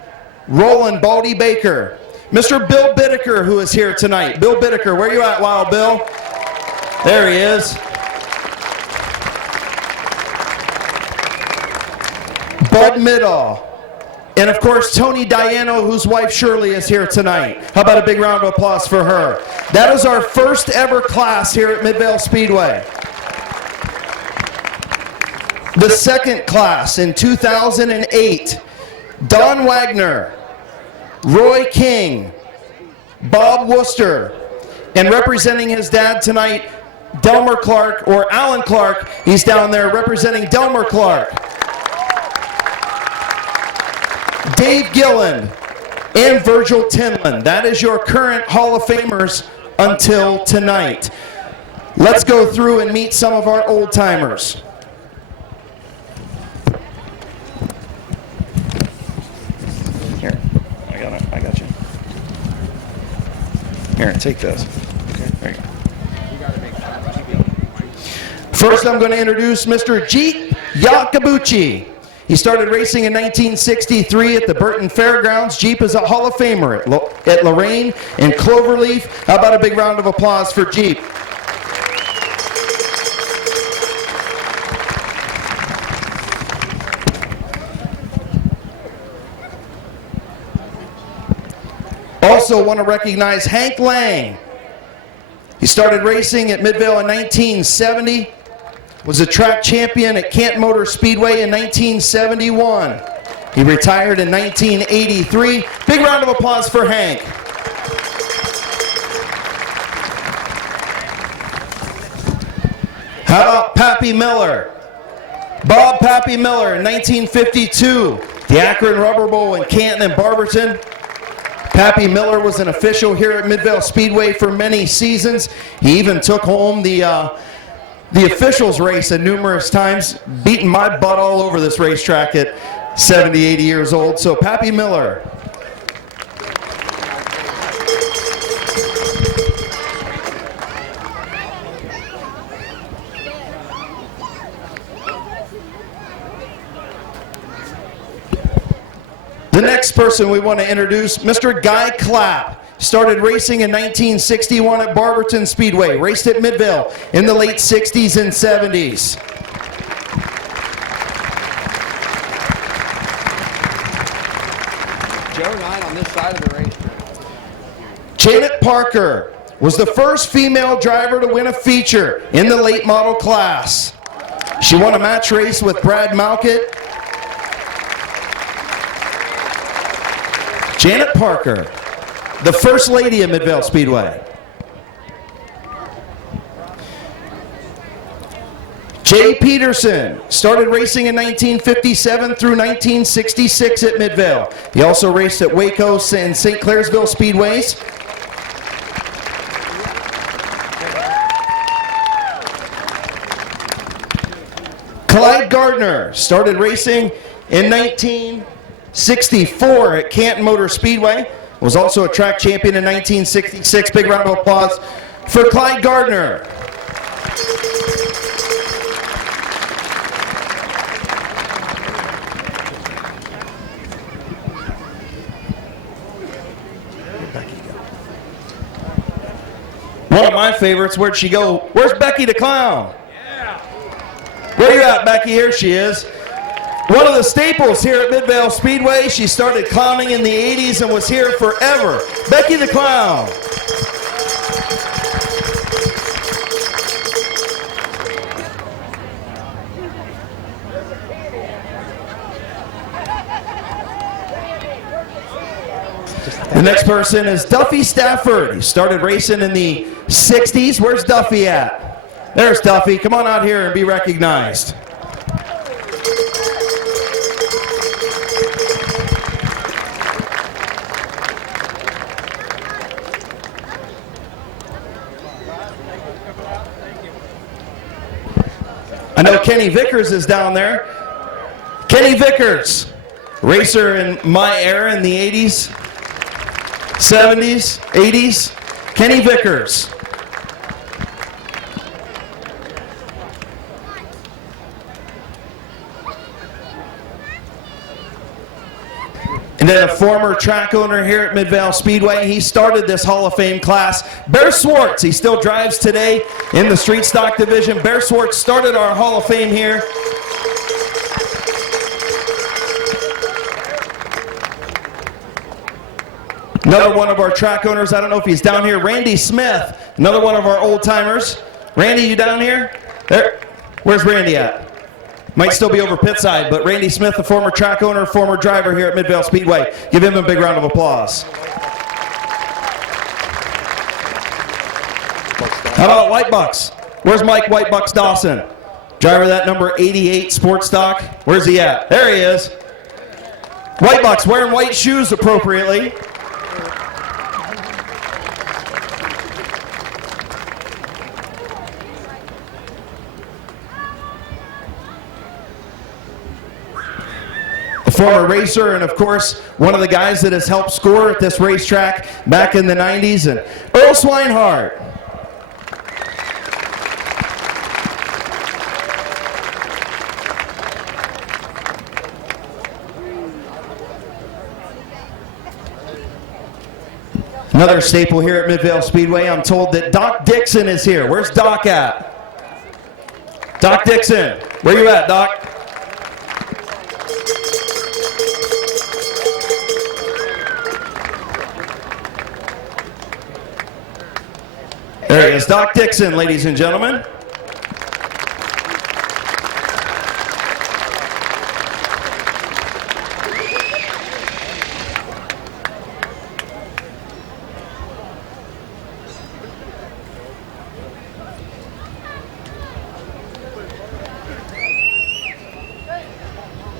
Roland Baldy Baker, Mr. Bill Bittaker, who is here tonight. Bill Bittaker, where you at, Wild Bill? There he is. Bud Middall. And of course, Tony Diano, whose wife Shirley is here tonight. How about a big round of applause for her? That is our first ever class here at Midvale Speedway. The second class in 2008, Don Wagner, Roy King, Bob Worcester, and representing his dad tonight, Delmer Clark, or Alan Clark. He's down there representing Delmer Clark. Dave Gillen and Virgil Tinlin. That is your current Hall of Famers until tonight. Let's go through and meet some of our old timers. Here, I got you. Here, take this. Okay, there you go. First, I'm going to introduce Mr. Jeep Yakabuchi. He started racing in 1963 at the Burton Fairgrounds. Jeep is a Hall of Famer at Lorraine and Cloverleaf. How about a big round of applause for Jeep? Also want to recognize Hank Lang. He started racing at Midvale in 1970. Was a track champion at Canton Motor Speedway in 1971. He retired in 1983. Big round of applause for Hank. How about Pappy Miller? Bob Pappy Miller in 1952. The Akron Rubber Bowl in Canton and Barberton. Pappy Miller was an official here at Midvale Speedway for many seasons. He even took home the officials race numerous times, beating my butt all over this racetrack at 70, 80 years old. So Pappy Miller. The next person we want to introduce, Mr. Guy Clapp. Started racing in 1961 at Barberton Speedway. Raced at Midvale in the late 60s and 70s. Joe Knight on this side of the racetrack. Janet Parker was the first female driver to win a feature in the late model class. She won a match race with Brad Malkett. Janet Parker, the first lady of Midvale Speedway. Jay Peterson started racing in 1957 through 1966 at Midvale. He also raced at Waco and St. Clairsville Speedways. Gardner started racing in 1964 at Canton Motor Speedway. Was also a track champion in 1966. Big round of applause for Clyde Gardner. One of my favorites, where'd she go? Where's Becky the Clown? Where you at, Becky? Here she is. One of the staples here at Midvale Speedway. She started clowning in the 80s and was here forever. Becky the Clown. The next person is Duffy Stafford. He started racing in the 60s. Where's Duffy at? There's Duffy. Come on out here and be recognized. I know Kenny Vickers is down there. Kenny Vickers, racer in my era in the 80s, 70s, 80s. Kenny Vickers. And then a former track owner here at Midvale Speedway. He started this Hall of Fame class. Bear Swartz, he still drives today in the street stock division. Bear Swartz started our Hall of Fame here. Another one of our track owners, I don't know if he's down here, Randy Smith, another one of our old timers. Randy, you down here? There. Where's Randy at? Might still be over pit side, but Randy Smith, the former track owner, former driver here at Midvale Speedway. Give him a big round of applause. How about White Bucks? Where's Mike White Bucks Dawson? Driver of that number 88 sports stock. Where's he at? There he is. White Bucks wearing white shoes appropriately. Former racer and, of course, one of the guys that has helped score at this racetrack back in the 90s, and Earl Swinehart. Another staple here at Midvale Speedway. I'm told that Doc Dixon is here. Where's Doc at? Doc Dixon, where you at, Doc? There he is, Doc Dixon, ladies and gentlemen.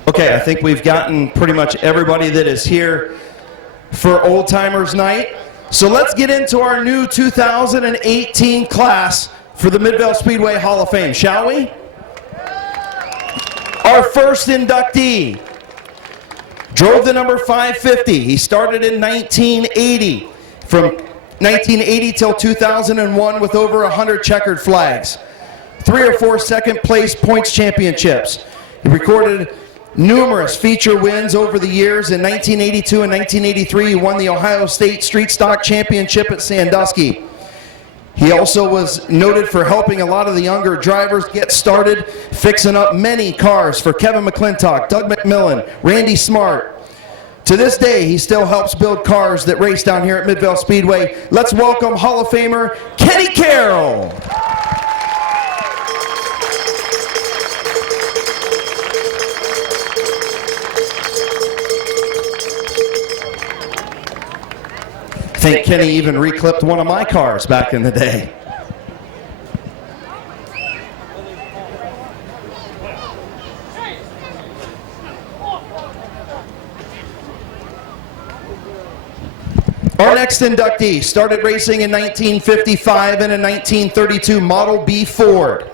Okay, I think we've gotten pretty much everybody that is here for Old Timers Night. So let's get into our new 2018 class for the Midvale Speedway Hall of Fame, shall we? Our first inductee drove the number 550. He started in 1980. From 1980 till 2001 with over 100 checkered flags. 3 or 4 second place points championships. He recorded numerous feature wins over the years. In 1982 and 1983, he won the Ohio State Street Stock Championship at Sandusky. He also was noted for helping a lot of the younger drivers get started, fixing up many cars for Kevin McClintock, Doug McMillan, Randy Smart. To this day, he still helps build cars that race down here at Midvale Speedway. Let's welcome Hall of Famer Kenny Carroll. I think Kenny even reclipped one of my cars back in the day. Our next inductee started racing in 1955 in a 1932 Model B Ford.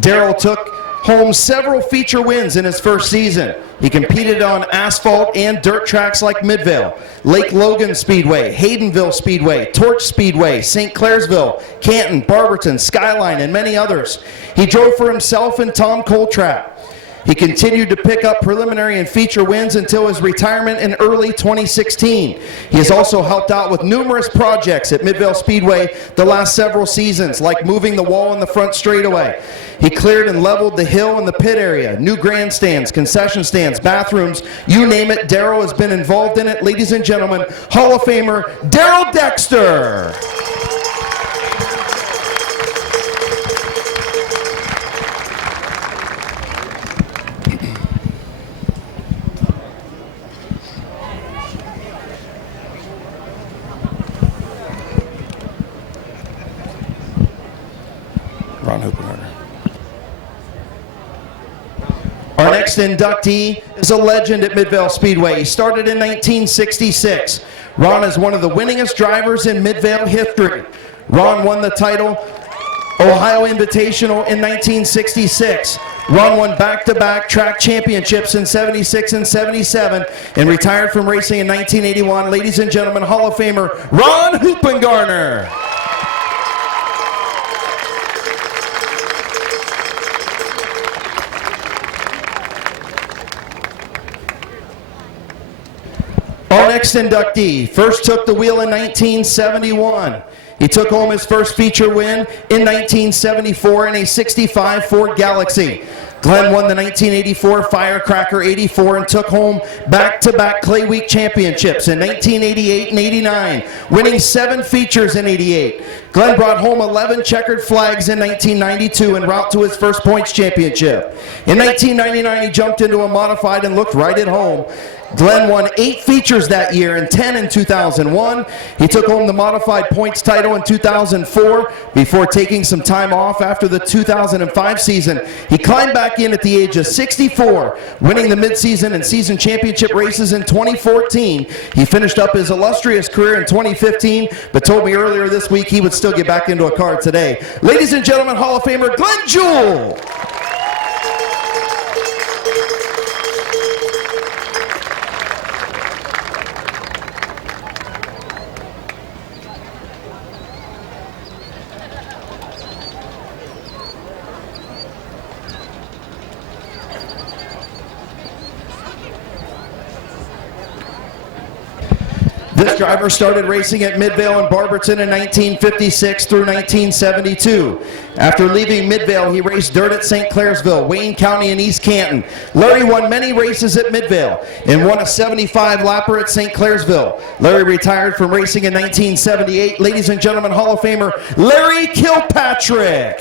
Darrell took home several feature wins in his first season. He competed on asphalt and dirt tracks like Midvale, Lake Logan Speedway, Haydenville Speedway, Torch Speedway, St. Clairsville, Canton, Barberton, Skyline, and many others. He drove for himself and Tom Coltrap. He continued to pick up preliminary and feature wins until his retirement in early 2016. He has also helped out with numerous projects at Midvale Speedway the last several seasons, like moving the wall in the front straightaway. He cleared and leveled the hill in the pit area, new grandstands, concession stands, bathrooms, you name it, Darrell has been involved in it. Ladies and gentlemen, Hall of Famer Darrell Dexter. Our next inductee is a legend at Midvale Speedway. He started in 1966. Ron is one of the winningest drivers in Midvale history. Ron won the title Ohio Invitational in 1966. Ron won back-to-back track championships in 76 and 77 and retired from racing in 1981. Ladies and gentlemen, Hall of Famer Ron Hoopengarner. Our next inductee first took the wheel in 1971. He took home his first feature win in 1974 in a 65 Ford Galaxy. Glenn won the 1984 Firecracker 84 and took home back-to-back Clay Week championships in 1988 and 89, winning 7 features in 88. Glenn brought home 11 checkered flags in 1992 en route to his first points championship. In 1999, he jumped into a modified and looked right at home. Glenn won 8 features that year and 10 in 2001. He took home the modified points title in 2004 before taking some time off after the 2005 season. He climbed back in at the age of 64, winning the midseason and season championship races in 2014. He finished up his illustrious career in 2015, but told me earlier this week he would still get back into a car today. Ladies and gentlemen, Hall of Famer Glenn Jewell. This driver started racing at Midvale and Barberton in 1956 through 1972. After leaving Midvale, he raced dirt at St. Clairsville, Wayne County, and East Canton. Larry won many races at Midvale and won a 75-lapper at St. Clairsville. Larry retired from racing in 1978. Ladies and gentlemen, Hall of Famer Larry Kilpatrick.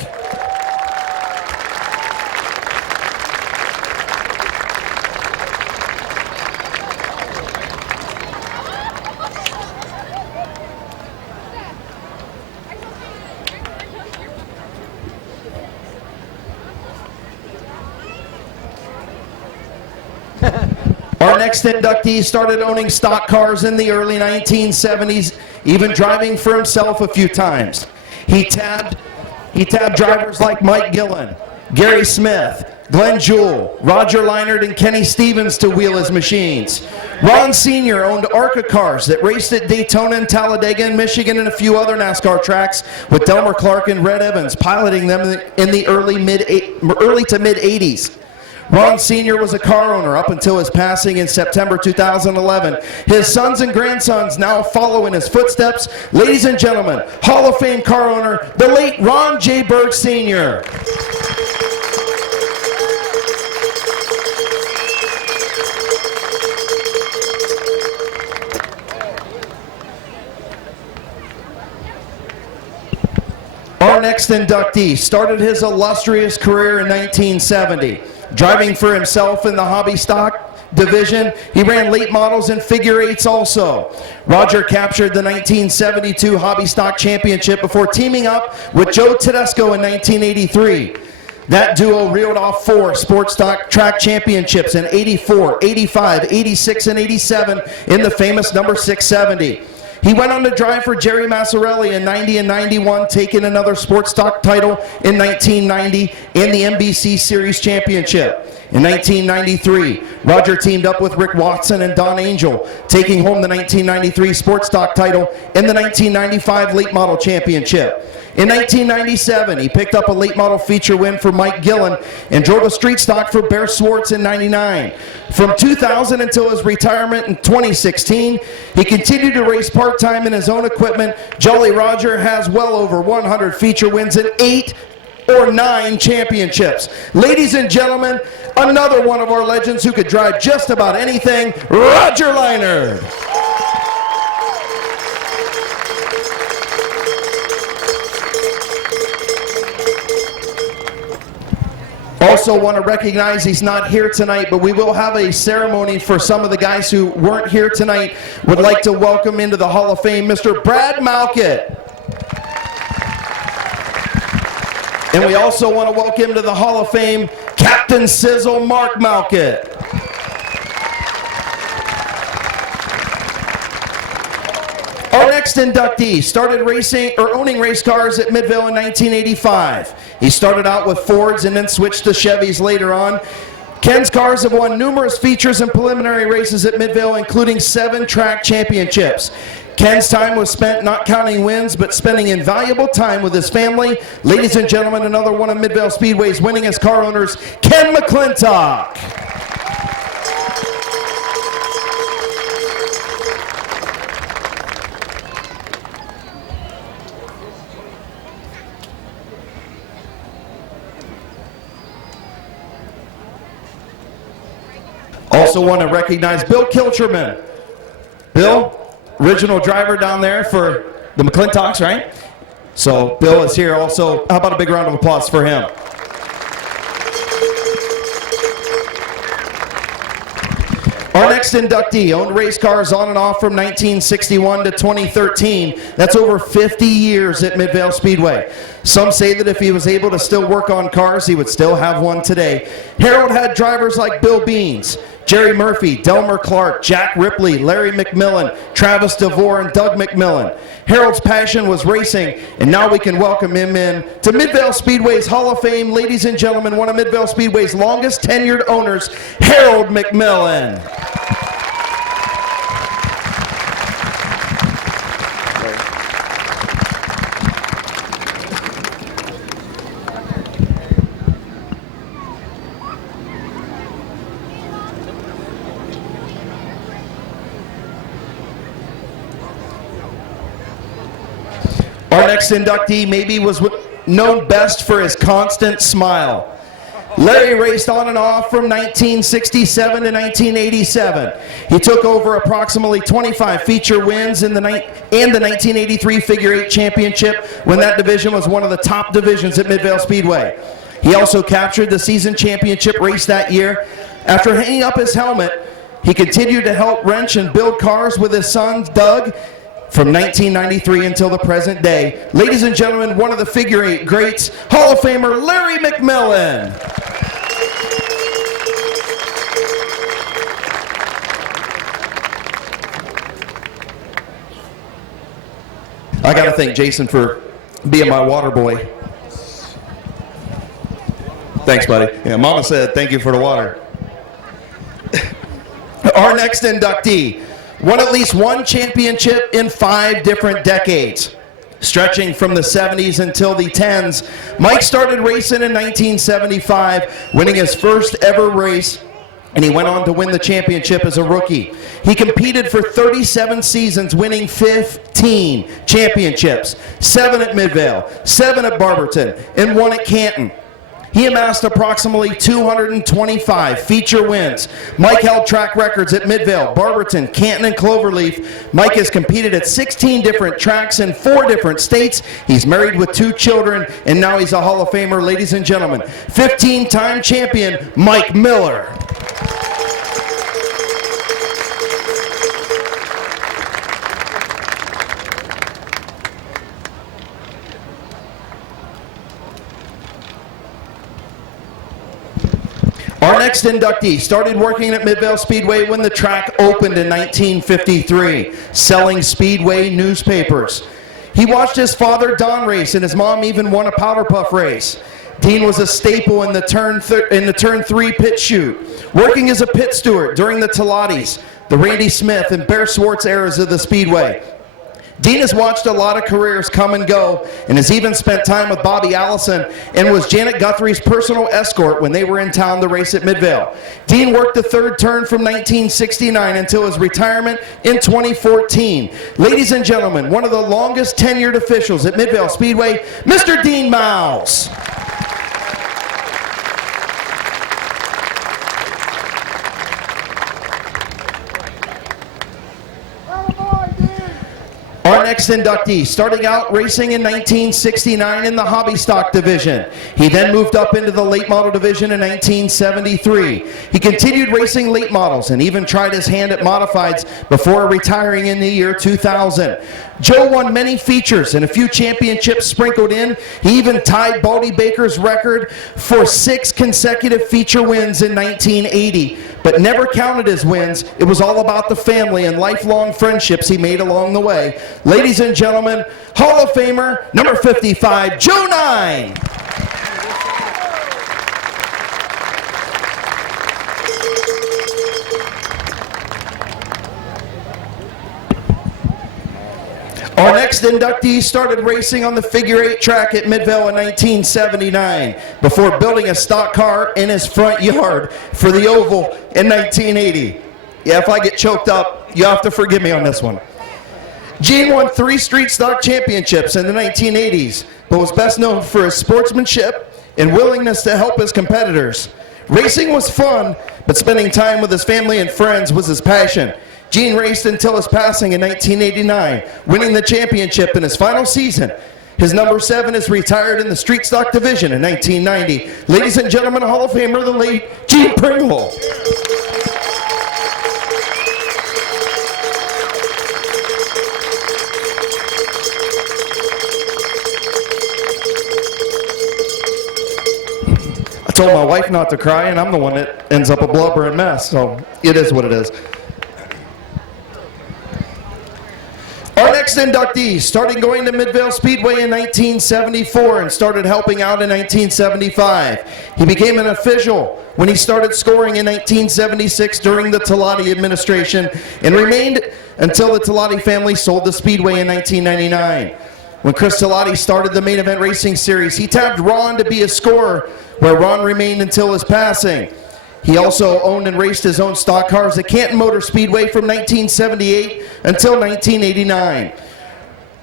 Our next inductee started owning stock cars in the early 1970s, even driving for himself a few times. He tabbed drivers like Mike Gillen, Gary Smith, Glenn Jewell, Roger Leinert, and Kenny Stevens to wheel his machines. Ron Sr. owned ARCA cars that raced at Daytona and Talladega in Michigan and a few other NASCAR tracks, with Delmer Clark and Red Evans piloting them in the early to mid-80s. Ron Sr. was a car owner up until his passing in September 2011. His sons and grandsons now follow in his footsteps. Ladies and gentlemen, Hall of Fame car owner, the late Ron J. Berg Sr. Our next inductee started his illustrious career in 1970. Driving for himself in the hobby stock division, he ran late models and figure eights also. Roger captured the 1972 hobby stock championship before teaming up with Joe Tedesco in 1983. That duo reeled off 4 sports stock track championships in 84, 85, 86, and 87 in the famous number 670. He went on to drive for Jerry Massarelli in 90 and 91, taking another sports stock title in 1990 and the NBC Series Championship. In 1993, Roger teamed up with Rick Watson and Don Angel, taking home the 1993 sports stock title and the 1995 late model championship. In 1997, he picked up a late model feature win for Mike Gillen and drove a street stock for Bear Swartz in 99. From 2000 until his retirement in 2016, he continued to race part-time in his own equipment. Jolly Roger has well over 100 feature wins and 8 or 9 championships. Ladies and gentlemen, another one of our legends who could drive just about anything, Roger Leinert. Also want to recognize he's not here tonight, but we will have a ceremony for some of the guys who weren't here tonight. Would like to welcome into the Hall of Fame Mr. Brad Malkett. And we also want to welcome to the Hall of Fame Captain Sizzle Mark Malkett. Our next inductee started racing or owning race cars at Midvale in 1985. He started out with Fords and then switched to Chevys later on. Ken's cars have won numerous features and preliminary races at Midvale, including 7 track championships. Ken's time was spent not counting wins, but spending invaluable time with his family. Ladies and gentlemen, another one of Midvale Speedway's winningest car owners, Ken McClintock. Also want to recognize Bill Kilcherman. Bill, original driver down there for the McClintocks, right? So Bill is here also. How about a big round of applause for him? Our next inductee owned race cars on and off from 1961 to 2013. That's over 50 years at Midvale Speedway. Some say that if he was able to still work on cars, he would still have one today. Harold had drivers like Bill Beans, Jerry Murphy, Delmer Clark, Jack Ripley, Larry McMillan, Travis DeVore, and Doug McMillan. Harold's passion was racing, and now we can welcome him in to Midvale Speedway's Hall of Fame. Ladies and gentlemen, one of Midvale Speedway's longest tenured owners, Harold McMillan. Our next inductee maybe was known best for his constant smile. Larry raced on and off from 1967 to 1987. He took over approximately 25 feature wins in the 1983 Figure 8 Championship when that division was one of the top divisions at Midvale Speedway. He also captured the season championship race that year. After hanging up his helmet, he continued to help wrench and build cars with his son, Doug, from 1993 until the present day. Ladies and gentlemen, one of the Figure 8 greats, Hall of Famer Larry McMillan. I got to thank Jason for being my water boy. Thanks, buddy. Yeah, Mama said thank you for the water. Our next inductee won at least one championship in 5 different decades. Stretching from the 70s until the 10s, Mike started racing in 1975, winning his first ever race, and he went on to win the championship as a rookie. He competed for 37 seasons, winning 15 championships, 7 at Midvale, 7 at Barberton, and 1 at Canton. He amassed approximately 225 feature wins. Mike held track records at Midvale, Barberton, Canton, and Cloverleaf. Mike has competed at 16 different tracks in 4 different states. He's married with 2 children, and now he's a Hall of Famer, ladies and gentlemen. 15-time champion, Mike Miller. Our next next inductee started working at Midvale Speedway when the track opened in 1953, selling Speedway newspapers. He watched his father Don race, and his mom even won a powder puff race. Dean was a staple in the turn 3 pit shoot, working as a pit steward during the Talatis, the Randy Smith and Bear Swartz eras of the Speedway. Dean has watched a lot of careers come and go, and has even spent time with Bobby Allison and was Janet Guthrie's personal escort when they were in town to race at Midvale. Dean worked the third turn from 1969 until his retirement in 2014. Ladies and gentlemen, one of the longest tenured officials at Midvale Speedway, Mr. Dean Miles. Our next inductee, starting out racing in 1969 in the hobby stock division. He then moved up into the late model division in 1973. He continued racing late models and even tried his hand at modifieds before retiring in the year 2000. Joe won many features and a few championships sprinkled in. He even tied Baldy Baker's record for 6 consecutive feature wins in 1980, but never counted his wins. It was all about the family and lifelong friendships he made along the way. Ladies and gentlemen, Hall of Famer, number 55, Joe Nine. Our next inductee started racing on the figure 8 track at Midvale in 1979 before building a stock car in his front yard for the oval in 1980. Yeah, if I get choked up, you have to forgive me on this one. Gene won 3 street stock championships in the 1980s, but was best known for his sportsmanship and willingness to help his competitors. Racing was fun, but spending time with his family and friends was his passion. Gene raced until his passing in 1989, winning the championship in his final season. His number 7 is retired in the street stock division in 1990. Ladies and gentlemen, Hall of Famer, the late Gene Pringle. I told my wife not to cry, and I'm the one that ends up a blubbering mess, so it is what it is. Our next inductee, starting going to Midvale Speedway in 1974 and started helping out in 1975. He became an official when he started scoring in 1976 during the Talati administration and remained until the Talati family sold the Speedway in 1999. When Chris Talati started the main event racing series, he tapped Ron to be a scorer, where Ron remained until his passing. He also owned and raced his own stock cars at Canton Motor Speedway from 1978 until 1989.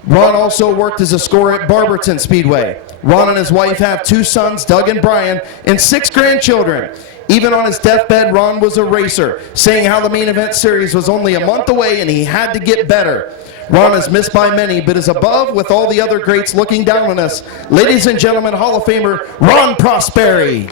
Ron also worked as a scorer at Barberton Speedway. Ron and his wife have 2 sons, Doug and Brian, and 6 grandchildren. Even on his deathbed, Ron was a racer, saying how the main event series was only a month away and he had to get better. Ron is missed by many, but is above with all the other greats looking down on us. Ladies and gentlemen, Hall of Famer Ron Prosperi.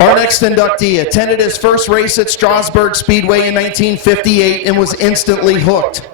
Our next inductee attended his first race at Strasburg Speedway in 1958 and was instantly hooked.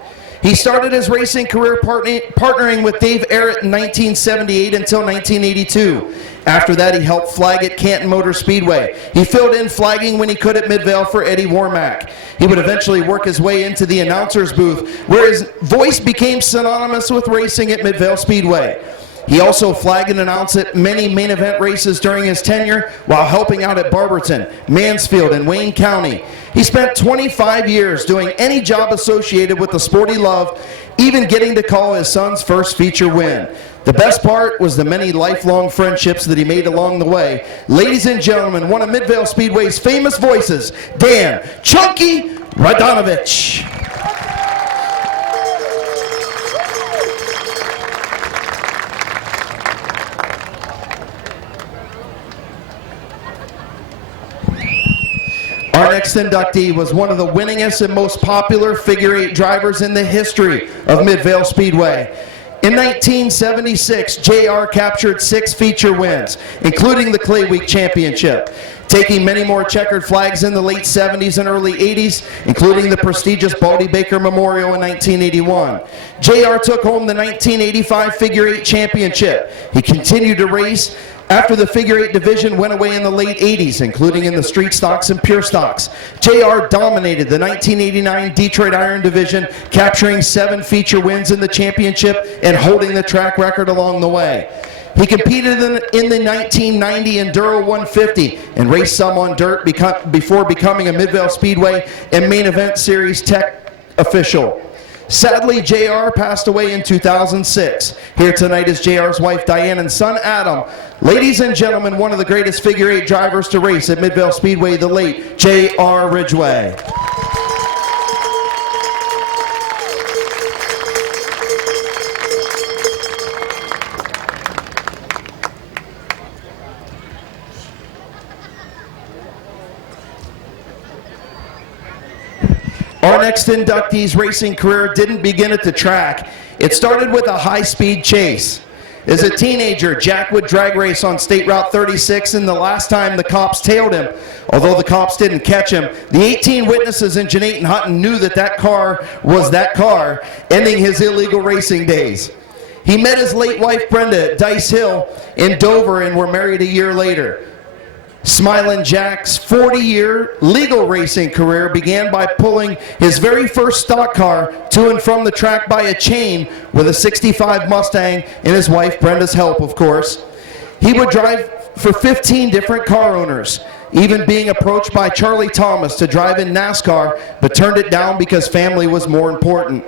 He started his racing career partnering with Dave Arrett in 1978 until 1982. After that, he helped flag at Canton Motor Speedway. He filled in flagging when he could at Midvale for Eddie Warmack. He would eventually work his way into the announcer's booth, where his voice became synonymous with racing at Midvale Speedway. He also flagged and announced at many main event races during his tenure while helping out at Barberton, Mansfield, and Wayne County. He spent 25 years doing any job associated with the sport he loved, even getting to call his son's first feature win. The best part was the many lifelong friendships that he made along the way. Ladies and gentlemen, one of Midvale Speedway's famous voices, Dan Chunky Radonovich. Our next inductee was one of the winningest and most popular figure 8 drivers in the history of Midvale Speedway. In 1976, JR captured 6 feature wins, including the Clay Week Championship. taking many more checkered flags in the late 70s and early 80s, including the prestigious Baldy Baker Memorial in 1981. JR took home the 1985 Figure 8 Championship. He continued to race after the Figure 8 division went away in the late 80s, including in the street stocks and pure stocks. JR dominated the 1989 Detroit Iron division, capturing 7 feature wins in the championship and holding the track record along the way. He competed in the 1990 Enduro 150 and raced some on dirt before becoming a Midvale Speedway and main event series tech official. Sadly, JR passed away in 2006. Here tonight is JR's wife Diane and son Adam. Ladies and gentlemen, one of the greatest Figure 8 drivers to race at Midvale Speedway, the late JR Ridgway. Our next inductee's racing career didn't begin at the track. It started with a high-speed chase. As a teenager, Jack would drag race on State Route 36, and the last time the cops tailed him, although the cops didn't catch him, the 18 witnesses in Jeanette and Hutton knew that that car was that car, ending his illegal racing days. He met his late wife Brenda at Dice Hill in Dover and were married a year later. Smilin' Jack's 40-year legal racing career began by pulling his very first stock car to and from the track by a chain with a 65 Mustang and his wife Brenda's help, of course. He would drive for 15 different car owners, even being approached by Charlie Thomas to drive in NASCAR, but turned it down because family was more important.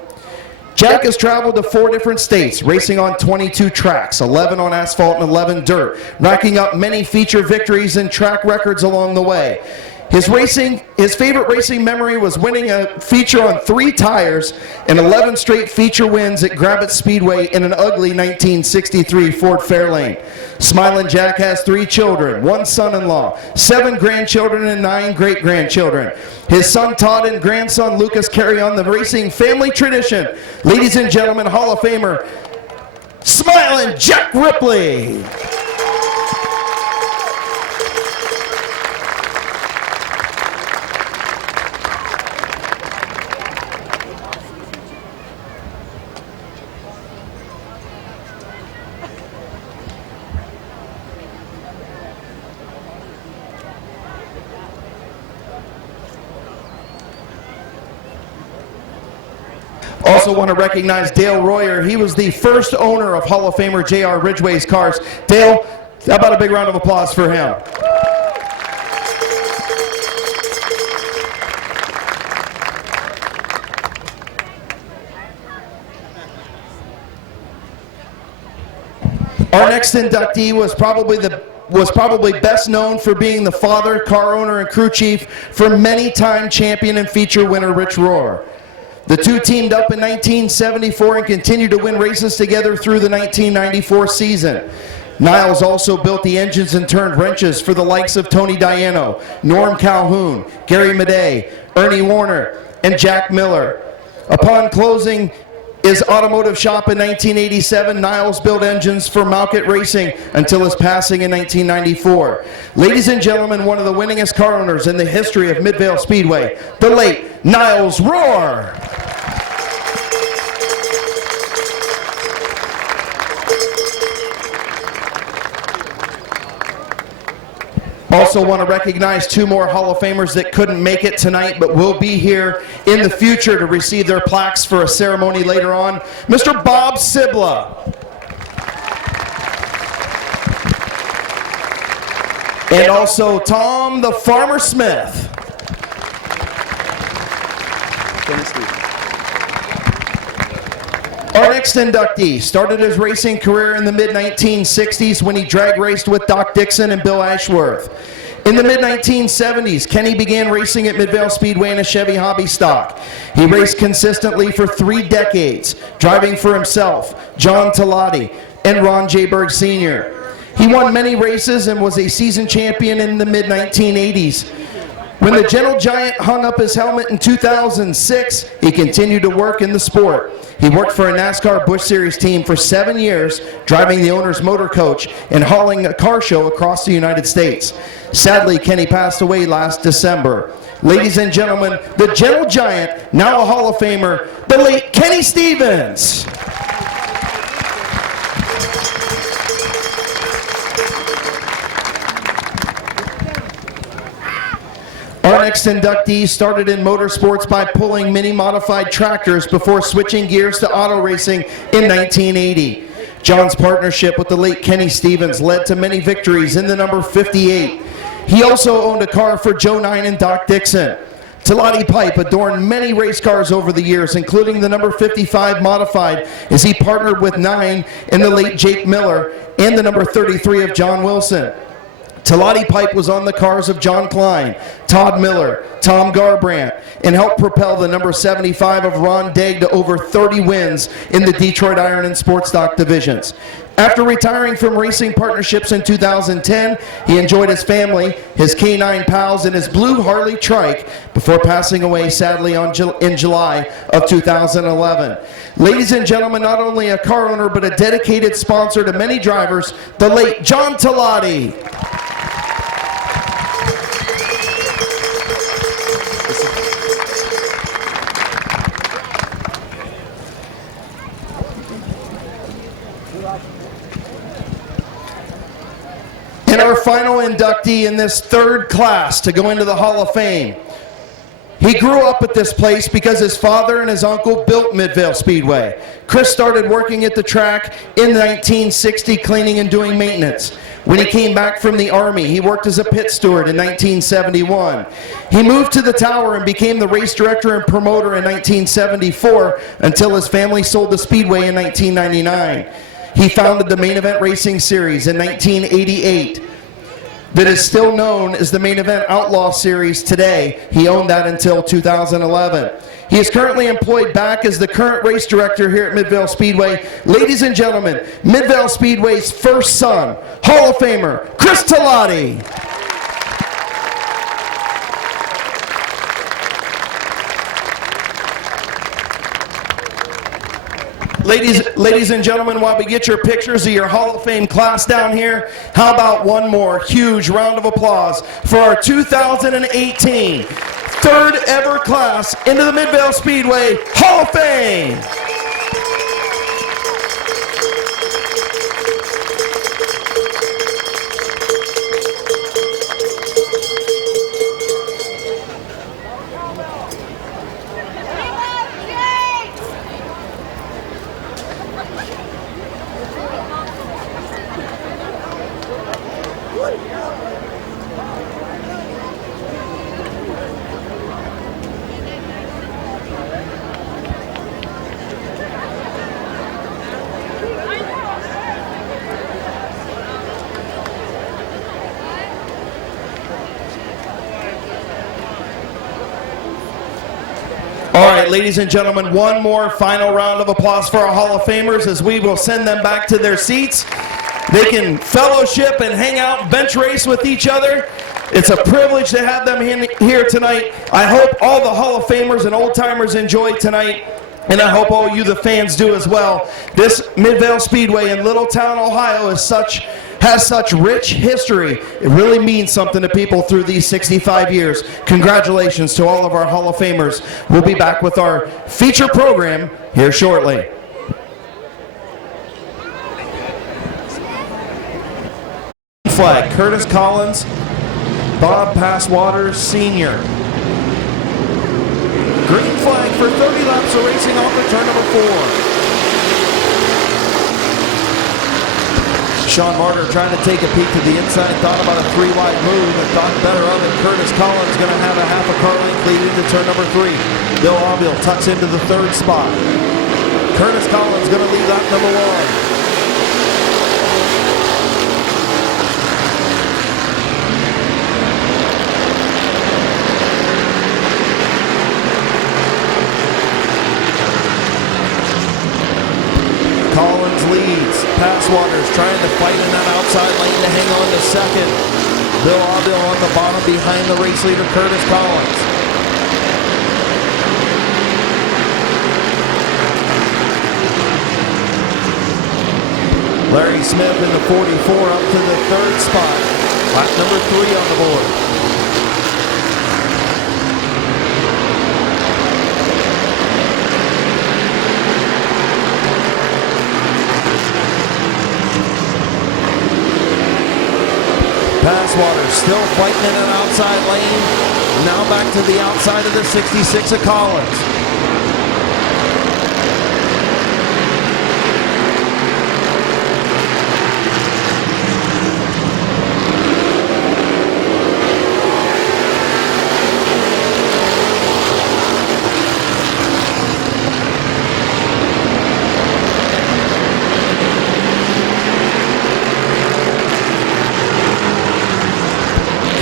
Jack has traveled to 4 different states, racing on 22 tracks, 11 on asphalt and 11 dirt, racking up many feature victories and track records along the way. His favorite racing memory was winning a feature on 3 tires and 11 straight feature wins at Grabbit Speedway in an ugly 1963 Ford Fairlane. Smilin' Jack has 3 children, 1 son-in-law, 7 grandchildren, and 9 great-grandchildren. His son Todd and grandson Lucas carry on the racing family tradition. Ladies and gentlemen, Hall of Famer, Smilin' Jack Ripley. Also want to recognize Dale Royer. He was the first owner of Hall of Famer JR Ridgway's cars. Dale, how about a big round of applause for him? Our next inductee was probably best known for being the father, car owner, and crew chief for many-time champion and feature winner Rich Rohr. The two teamed up in 1974 and continued to win races together through the 1994 season. Niles also built the engines and turned wrenches for the likes of Tony Diano, Norm Calhoun, Gary Madej, Ernie Warner, and Jack Miller. Upon closing his automotive shop in 1987, Niles built engines for Malkett Racing until his passing in 1994. Ladies and gentlemen, one of the winningest car owners in the history of Midvale Speedway, the late Niles Rohr. Also want to recognize 2 more Hall of Famers that couldn't make it tonight but will be here in the future to receive their plaques for a ceremony later on. Mr. Bob Sibla. And also Tom the Farmer Smith. Our next inductee started his racing career in the mid-1960s when he drag raced with Doc Dixon and Bill Ashworth. In the mid-1970s, Kenny began racing at Midvale Speedway in a Chevy hobby stock. He raced consistently for 3 decades, driving for himself, John Talati, and Ron J. Berg Sr. He won many races and was a season champion in the mid-1980s. When the Gentle Giant hung up his helmet in 2006, he continued to work in the sport. He worked for a NASCAR Busch Series team for 7 years, driving the owner's motor coach and hauling a car show across the United States. Sadly, Kenny passed away last December. Ladies and gentlemen, the Gentle Giant, now a Hall of Famer, the late Kenny Stevens. Our next inductee started in motorsports by pulling mini-modified tractors before switching gears to auto racing in 1980. John's partnership with the late Kenny Stevens led to many victories in the number 58. He also owned a car for Joe Nine and Doc Dixon. Talati Pipe adorned many race cars over the years, including the number 55 modified, as he partnered with Nine and the late Jake Miller and the number 33 of John Wilson. Talati Pipe was on the cars of John Klein, Todd Miller, Tom Garbrandt, and helped propel the number 75 of Ron Degg to over 30 wins in the Detroit Iron and Sports Stock divisions. After retiring from racing partnerships in 2010, he enjoyed his family, his K9 pals, and his blue Harley trike before passing away sadly in July of 2011. Ladies and gentlemen, not only a car owner but a dedicated sponsor to many drivers, the late John Talati. And our final inductee in this third class to go into the Hall of Fame. He grew up at this place because his father and his uncle built Midvale Speedway. Chris started working at the track in 1960, cleaning and doing maintenance. When he came back from the Army, he worked as a pit steward in 1971. He moved to the tower and became the race director and promoter in 1974 until his family sold the Speedway in 1999. He founded the Main Event Racing Series in 1988 that is still known as the Main Event Outlaw Series today. He owned that until 2011. He is currently employed back as the current race director here at Midvale Speedway. Ladies and gentlemen, Midvale Speedway's first son, Hall of Famer, Chris Talati. Ladies and gentlemen, while we get your pictures of your Hall of Fame class down here, how about one more huge round of applause for our 2018 third ever class into the Midvale Speedway Hall of Fame. All right, ladies and gentlemen, one more final round of applause for our Hall of Famers as we will send them back to their seats. They can fellowship and hang out, bench race with each other. It's a privilege to have them here tonight. I hope all the Hall of Famers and old-timers enjoy tonight, and I hope all you, the fans, do as well. This Midvale Speedway in Littletown, Ohio has such rich history. It really means something to people through these 65 years. Congratulations to all of our Hall of Famers. We'll be back with our feature program here shortly. Flag, Curtis Collins, Bob Passwaters Sr. Green flag for 30 laps of racing off of turn number 4. Sean Martyr trying to take a peek to the inside, thought about a 3-wide move and thought better of it. Curtis Collins going to have a half a car length lead into turn number 3. Bill Auville tucks into the 3rd spot. Curtis Collins going to lead lap number 1. Collins leads. Passwaters trying to fight in that outside lane to hang on to 2nd. Bill Aubil on the bottom behind the race leader, Curtis Collins. Larry Smith in the 44 up to the third spot. Lap number 3 on the board. Passwater still fighting in an outside lane. Now back to the outside of the 66 of Collins.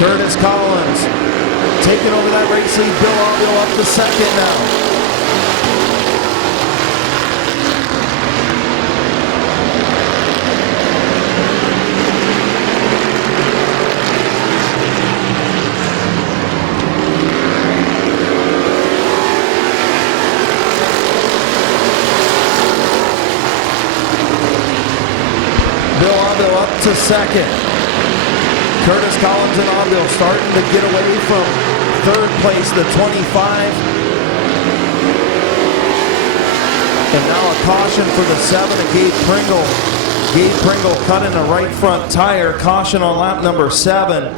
Curtis Collins taking over that race lead. Bill Aubil up to second now. Bill Aubil up to second. Curtis Collins and Aubil starting to get away from third place, the 25. And now a caution for the 7 of Gabe Pringle. Gabe Pringle cut in a right front tire. Caution on lap number 7.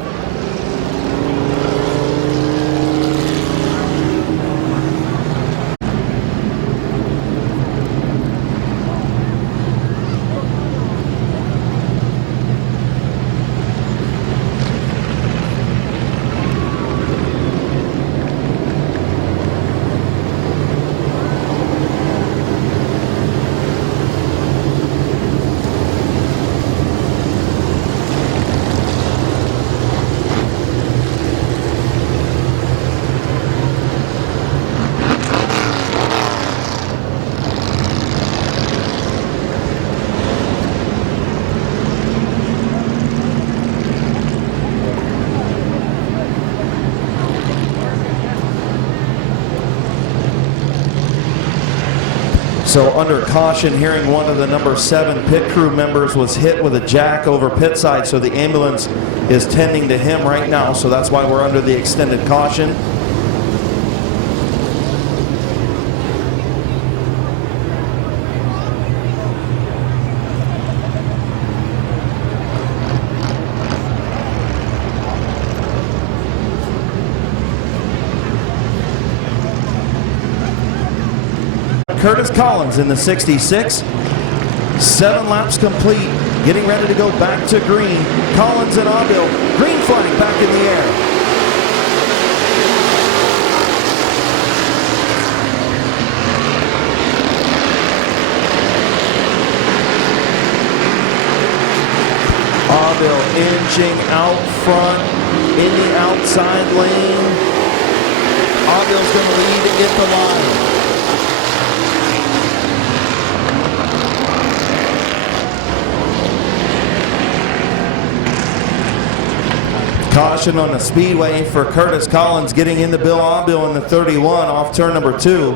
So under caution, hearing one of the number 7 pit crew members was hit with a jack over pit side, so the ambulance is tending to him right now, so that's why we're under the extended caution. Curtis Collins in the 66. 7 laps complete. Getting ready to go back to green. Collins and Aubil. Green flag back in the air. Aubil inching out front in the outside lane. Aubil's going to lead to get the line. Caution on the speedway for Curtis Collins getting into Bill Aubil in the 31 off turn number 2.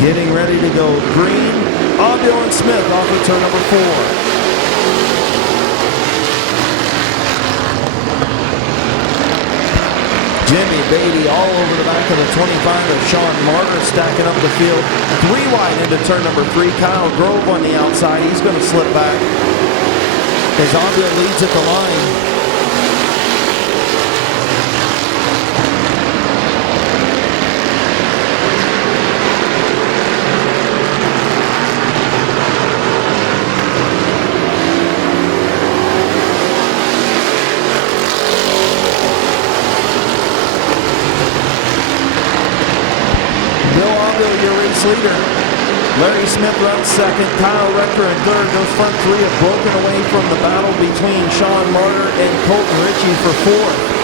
Getting ready to go green. Aubil and Smith off of turn number 4. Jimmy Beatty all over the back of the 25 of Sean Martyr stacking up the field. 3 wide into turn number 3. Kyle Grove on the outside. He's going to slip back as Aubil leads at the line. Your race leader. Larry Smith runs second. Kyle Rector in third. Those front three have broken away from the battle between Sean Martyr and Colton Ritchie for fourth.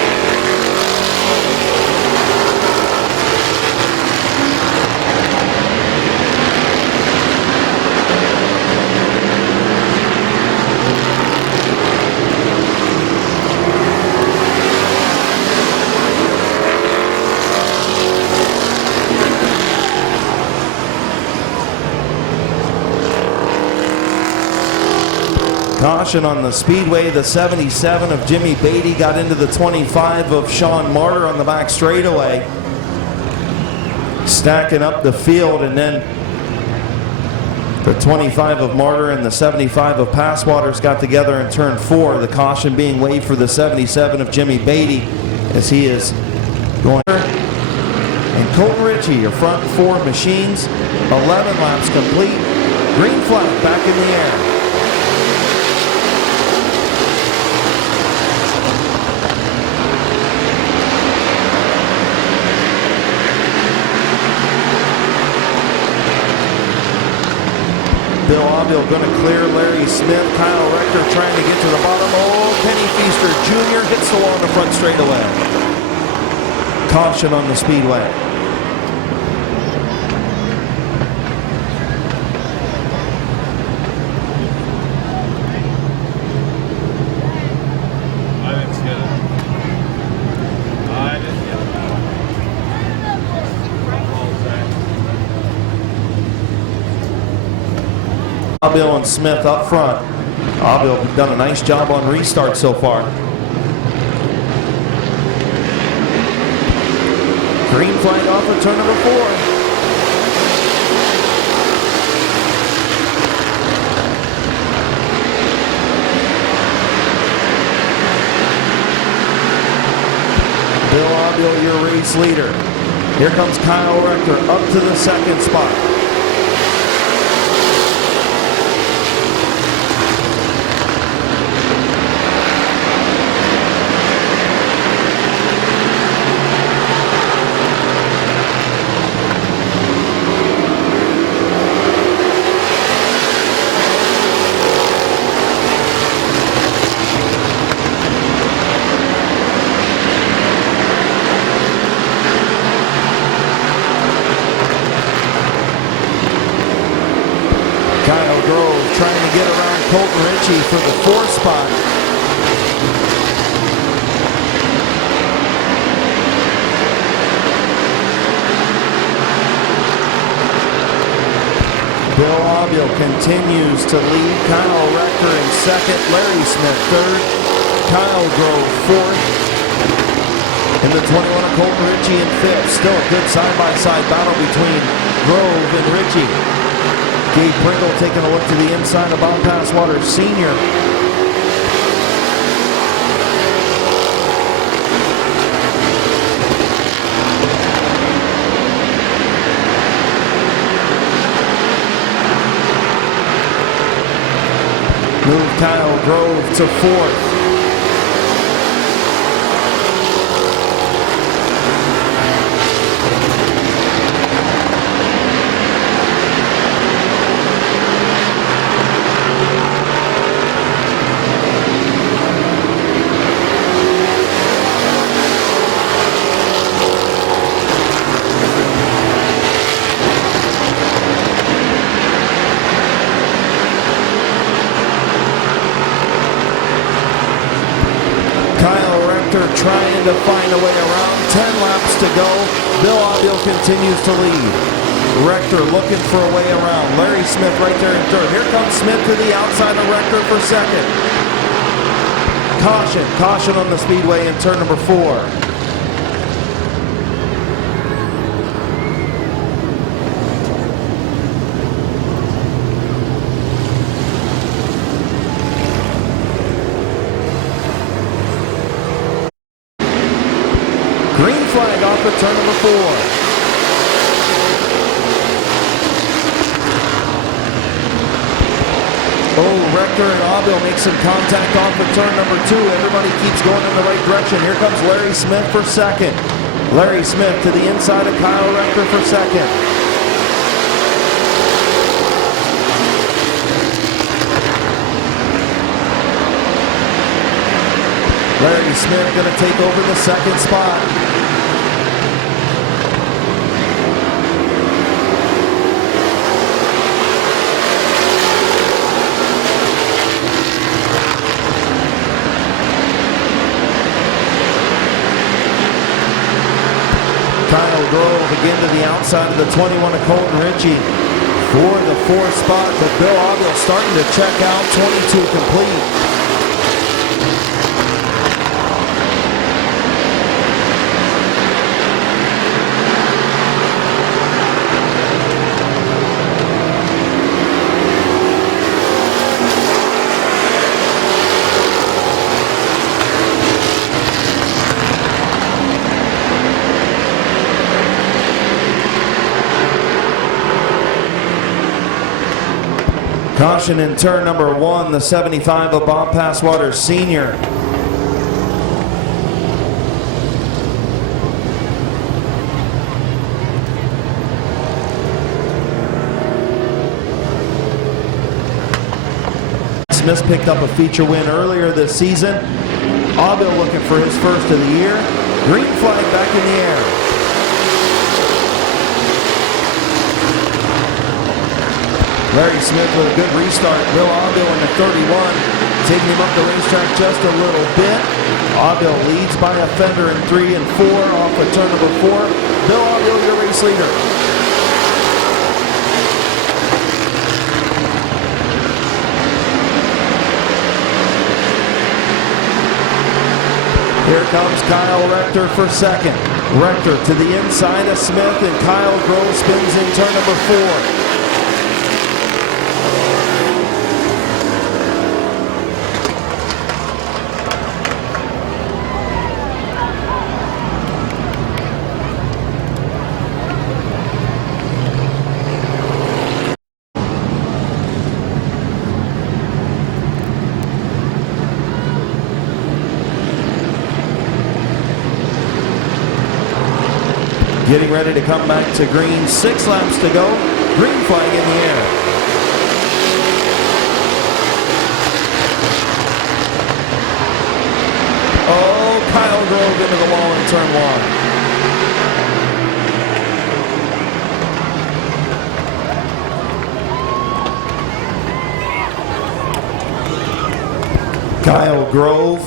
Caution on the speedway. The 77 of Jimmy Beatty got into the 25 of Sean Martyr on the back straightaway. Stacking up the field, and then the 25 of Martyr and the 75 of Passwaters got together in turn 4. The caution being waived for the 77 of Jimmy Beatty as he is going. And Colton Ritchie, your front 4 machines, 11 laps complete. Green flag back in the air. Bill Aubil going to clear Larry Smith. Kyle Rector trying to get to the bottom. Oh, Kenny Feaster Jr. hits the wall in the front straightaway. Caution on the speedway. Aubil and Smith up front. Aubil done a nice job on restart so far. Green flag off of turn number 4. Bill Aubil, your race leader. Here comes Kyle Rector up to the 2nd spot. Trying to get around Colton Ritchie for the 4th spot. Bill Aubil continues to lead. Kyle Rector in 2nd. Larry Smith 3rd. Kyle Grove 4th. In the 21 of Colton Ritchie in 5th. Still a good side-by-side battle between Grove and Ritchie. Gabe Pringle taking a look to the inside of Bob Passwater Sr. Move Kyle Grove to 4th. Trying to find a way around. 10 laps to go. Bill Aubil continues to lead. Rector looking for a way around. Larry Smith right there in 3rd. Here comes Smith to the outside of Rector for 2nd. Caution on the speedway in turn number 4. Green flag off of turn number 4. Oh, Rector and Aubil make some contact off of turn number 2. Everybody keeps going in the right direction. Here comes Larry Smith for 2nd. Larry Smith to the inside of Kyle Rector for 2nd. Larry Smith going to take over the second spot. Kyle Grove again to the outside of the 21 of Colton Ritchie for the fourth spot, but Bill Augill starting to check out, 22 complete. Caution in turn number 1, the 75 of Bob Passwater Sr. Smith picked up a feature win earlier this season. Augill looking for his first of the year. Green flag back in the air. Larry Smith with a good restart. Bill Augill in the 31, taking him up the racetrack just a little bit. Augill leads by a fender in 3 and 4 off of turn number 4. Bill Augill, your race leader. Here comes Kyle Rector for second. Rector to the inside of Smith, and Kyle Grove spins in turn number 4. Getting ready to come back to green. 6 laps to go. Green flag in the air. Oh, Kyle Grove into the wall in turn 1. Kyle Grove.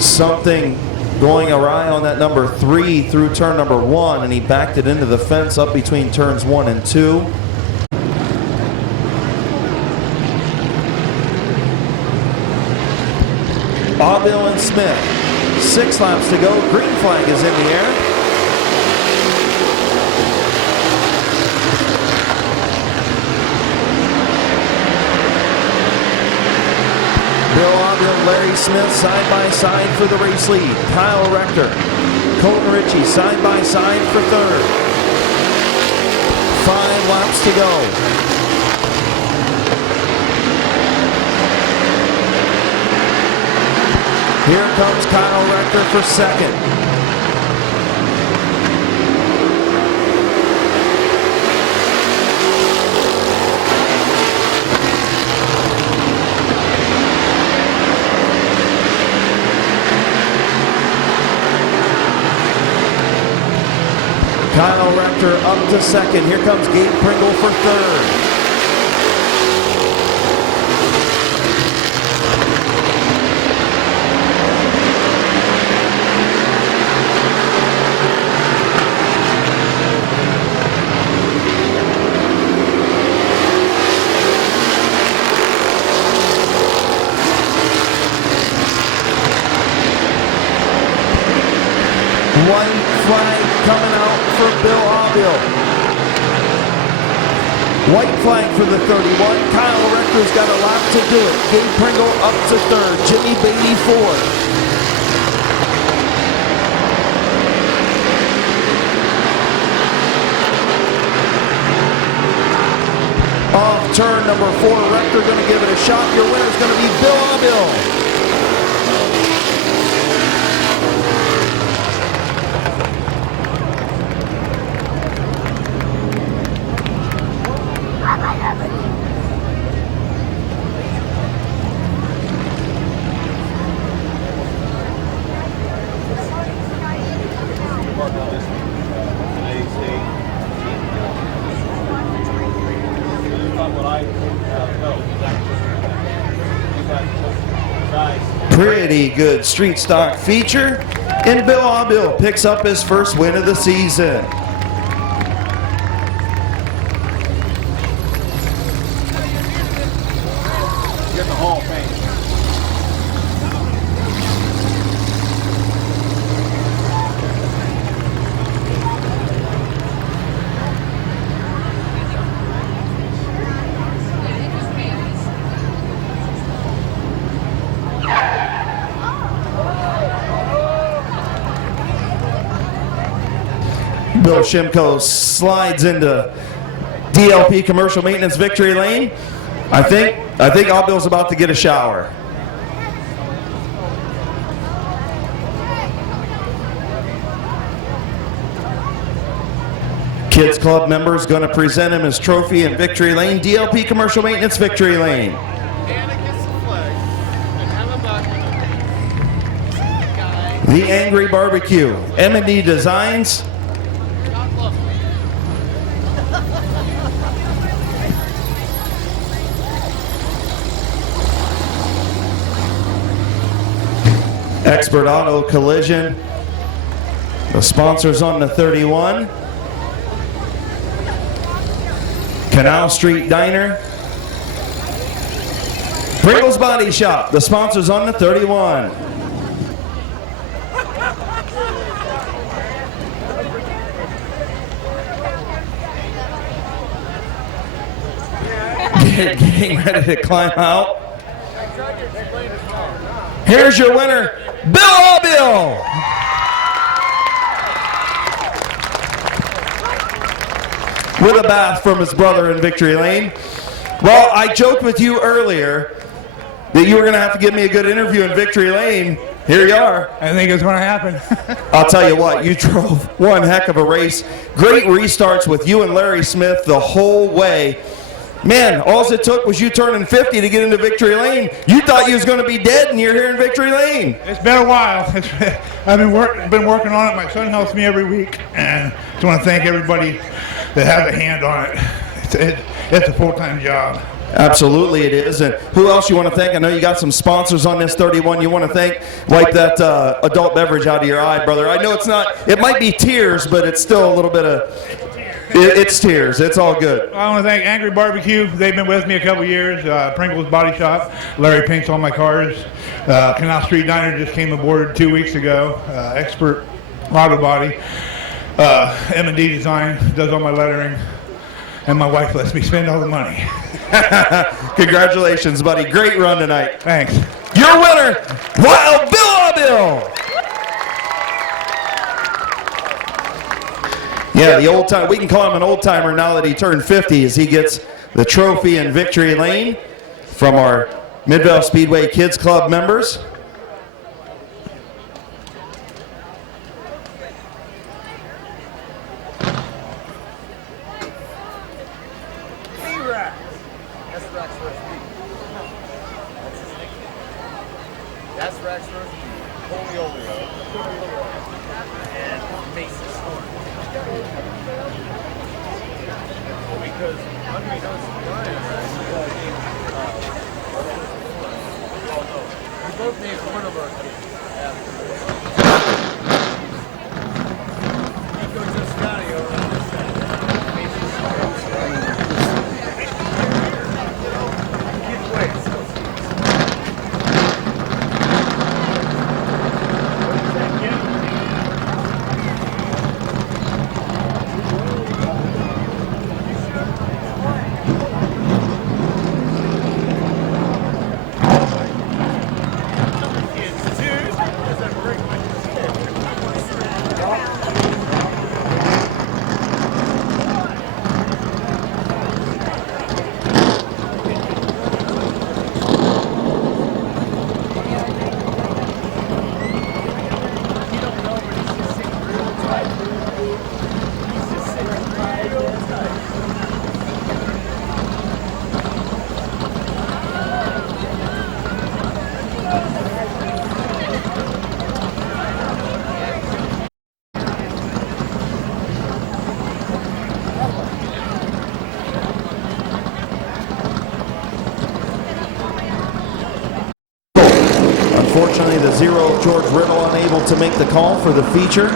Something going awry on that number 3 through turn number 1, and he backed it into the fence up between turns 1 and 2. Augill and Smith, 6 laps to go. Green flag is in the air. Bill Augill, Larry Smith side by side for the race lead. Kyle Rector, Colton Ritchie side by side for third. 5 laps to go. Here comes Kyle Rector for second. Kyle Rector up to second. Here comes Gabe Pringle for third. White flag coming out for Bill Augill. White flag for the 31. Kyle Rector's got a lap to do it. Gabe Pringle up to third. Jimmy Beatty fourth. Off turn number 4, Rector going to give it a shot. Your winner's going to be Bill Augill. Pretty good street stock feature. And Bill Aubill picks up his first win of the season. Get the Hall of Fame. Bill Shimko slides into DLP Commercial Maintenance Victory Lane. I think Aubill's about to get a shower. Kids Club members going to present him his trophy in Victory Lane, DLP Commercial Maintenance Victory Lane. The Angry Barbecue, M&D Designs. Expert Auto Collision. The sponsors on the 31. Canal Street Diner. Pringles Body Shop. The sponsors on the 31. Getting ready to climb out. Here's your winner, Bill Aubill. With a bath from his brother in Victory Lane. Well, I joked with you earlier that you were going to have to give me a good interview in Victory Lane. Here you are. I think it's going to happen. I'll tell you what, you drove one heck of a race. Great restarts with you and Larry Smith the whole way. Man, all it took was you turning 50 to get into Victory Lane. You thought you was going to be dead, and you're here in Victory Lane. It's been a while. I've been working on it. My son helps me every week, and I just want to thank everybody that has a hand on it. It's a full-time job. Absolutely it is. And who else you want to thank? I know you got some sponsors on this 31 you want to thank. Wipe that adult beverage out of your eye, brother. I know it's not, it might be tears, but it's still a little bit of, it's tears. It's all good. I want to thank Angry Barbecue. They've been with me a couple years. Pringles Body Shop. Larry paints all my cars. Canal Street Diner just came aboard 2 weeks ago. Expert Auto Body. M&D Design does all my lettering. And my wife lets me spend all the money. Congratulations, buddy. Great run tonight. Thanks. Your winner, Wild Bill Aubill. Yeah, the old time. We can call him an old timer now that he turned 50, as he gets the trophy in Victory Lane from our Midvale Speedway Kids Club members. That's Rex first. Holy Oleo. And Mason Storm. Because unbeknownst to Brian, we both named one of our kids after Nico Giustiani over on this side. Mason Storm. Kids wait. Kids, too. That's a great one. 0, George Riddle unable to make the call for the feature.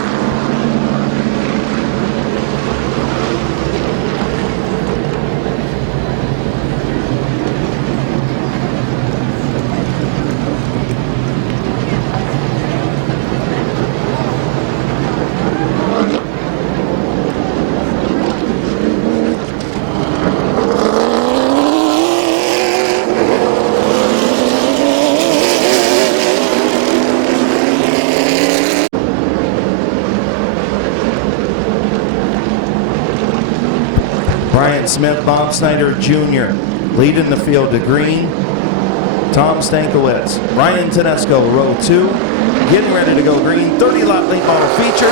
Brian Smith, Bob Snyder Jr. leading the field to green. Tom Stankiewicz, Ryan Tedesco, row 2, getting ready to go green. 30-lot late model feature.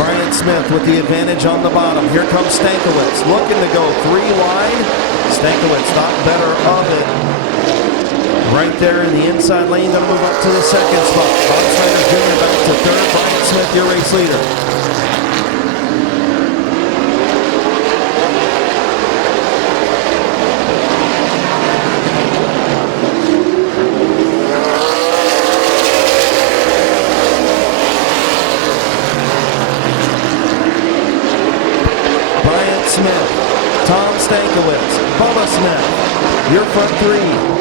Brian Smith with the advantage on the bottom. Here comes Stankiewicz, looking to go 3 wide. Stankiewicz thought better of it. Right there in the inside lane, going to move up to the second spot. Bob Snyder Jr. back to third. Brian Smith, your race leader. Smith, Tom Stankiewicz, Bubba Smith, your front 3.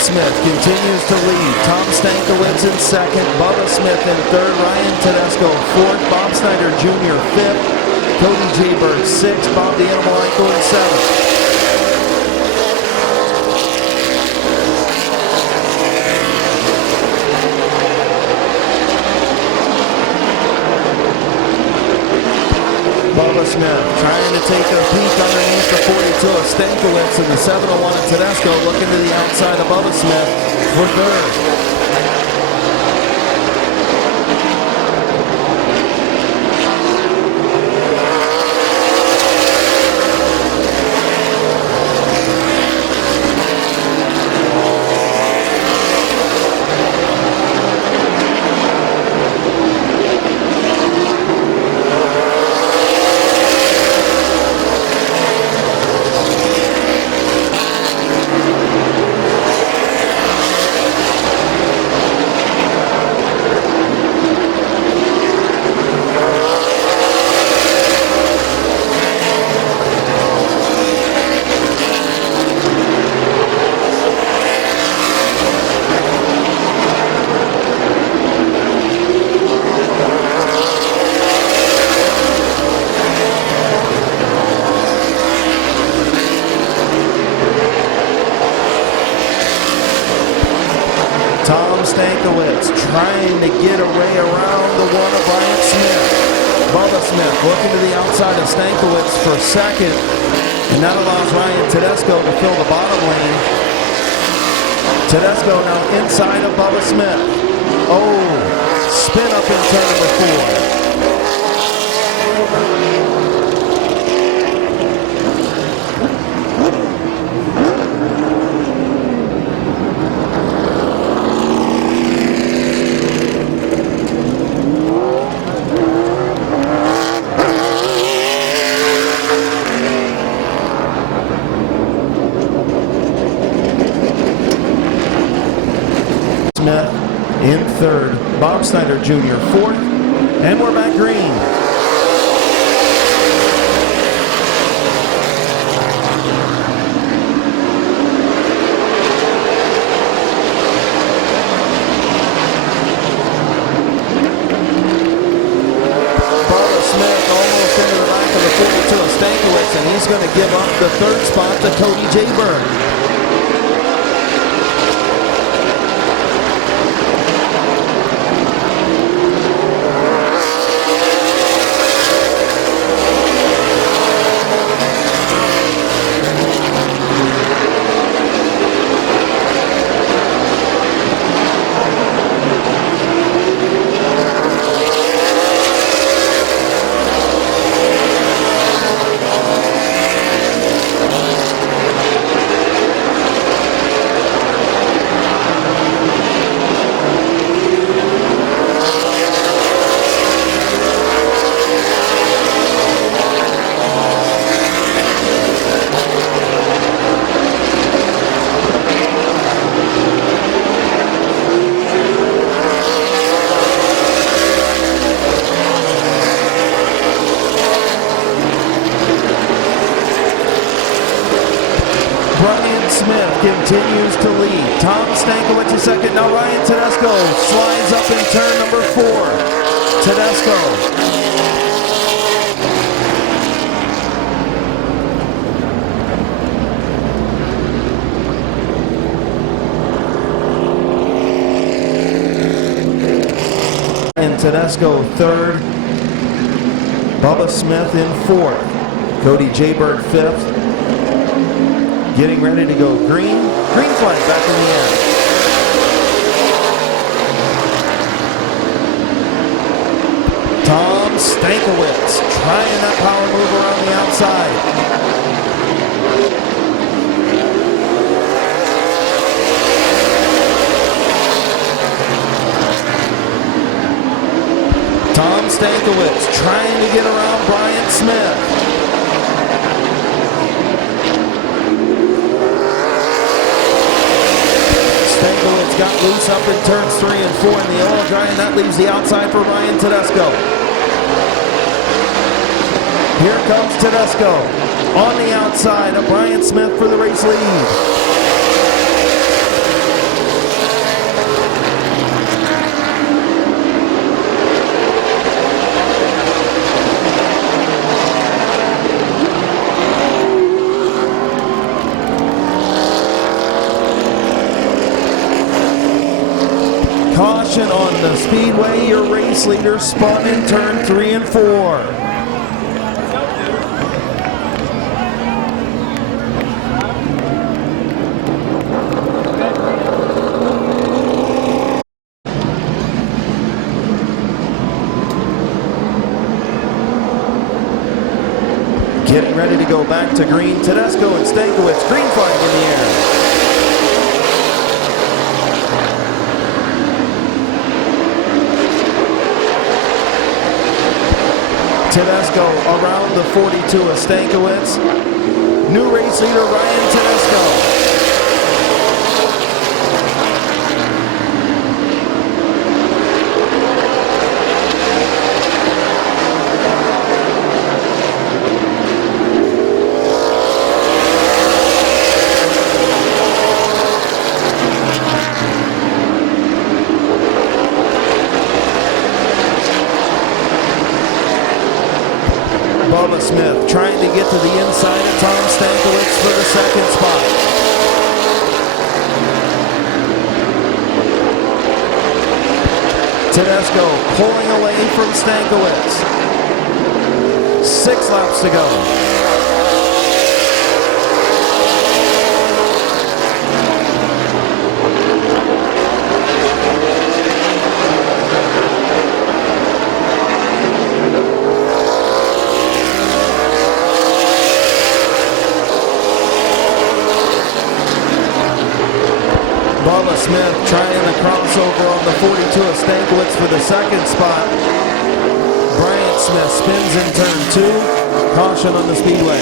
Smith continues to lead. Tom Stankiewicz in second. Bubba Smith in third. Ryan Tedesco fourth. Bob Snyder Jr. fifth. Cody J. Bird sixth. Bob the Animal Michael in seventh. Bubba Smith trying to take a peek underneath the 42 of Stankiewicz, and the 701 of Tedesco looking to the outside of Bubba Smith for third. Tom Stankiewicz trying to get away around the one of Brian Smith. Bubba Smith looking to the outside of Stankiewicz for second. And that allows Ryan Tedesco to fill the bottom lane. Tedesco now inside of Bubba Smith. Oh, spin up in turn number 4. Smith in third, Bob Snyder Jr. fourth, and we're back green. Bubba Smith almost into the back of the 42 of Stankiewicz, and he's going to give up the third spot to Cody J. Bird. continues to lead. Tom Stankiewicz is second. Now Ryan Tedesco slides up in turn number 4. Tedesco. And Tedesco third. Bubba Smith in fourth. Cody Jaybird fifth. Getting ready to go green. Green flag back in the air. Tom Stankiewicz trying that power move around the outside. Tom Stankiewicz trying to get around Brian Smith. Stankiewicz got loose up in turns 3 and 4 in the oil dry, and that leaves the outside for Ryan Tedesco. Here comes Tedesco on the outside of Brian Smith for the race lead. Caution on the speedway. Your race leader spun in turn 3 and 4. Getting ready to go back to green. Tedesco and Stankiewicz. Green flag in the air. Tedesco around the 42 of Stankiewicz. New race leader Ryan Tedesco. Bubba Smith trying to get to the inside of Tom Stankiewicz for the second spot. Tedesco pulling away from Stankiewicz. 6 laps to go. Bubba Smith trying the crossover on the 42 of Stankiewicz for the second spot. Bryant Smith spins in turn 2. Caution on the speedway.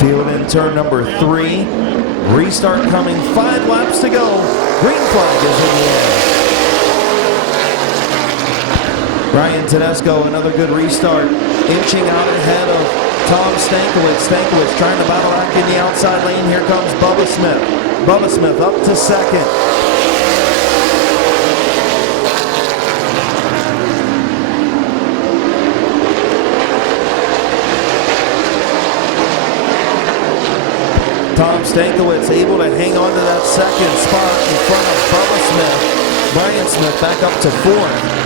Field in turn number 3. Restart coming. 5 laps to go. Green flag is in the air. Ryan Tedesco, another good restart. Inching out ahead of Tom Stankiewicz. Stankiewicz trying to battle back in the outside lane. Here comes Bubba Smith. Bubba Smith up to second. Tom Stankiewicz able to hang on to that second spot in front of Bubba Smith. Brian Smith back up to 4th.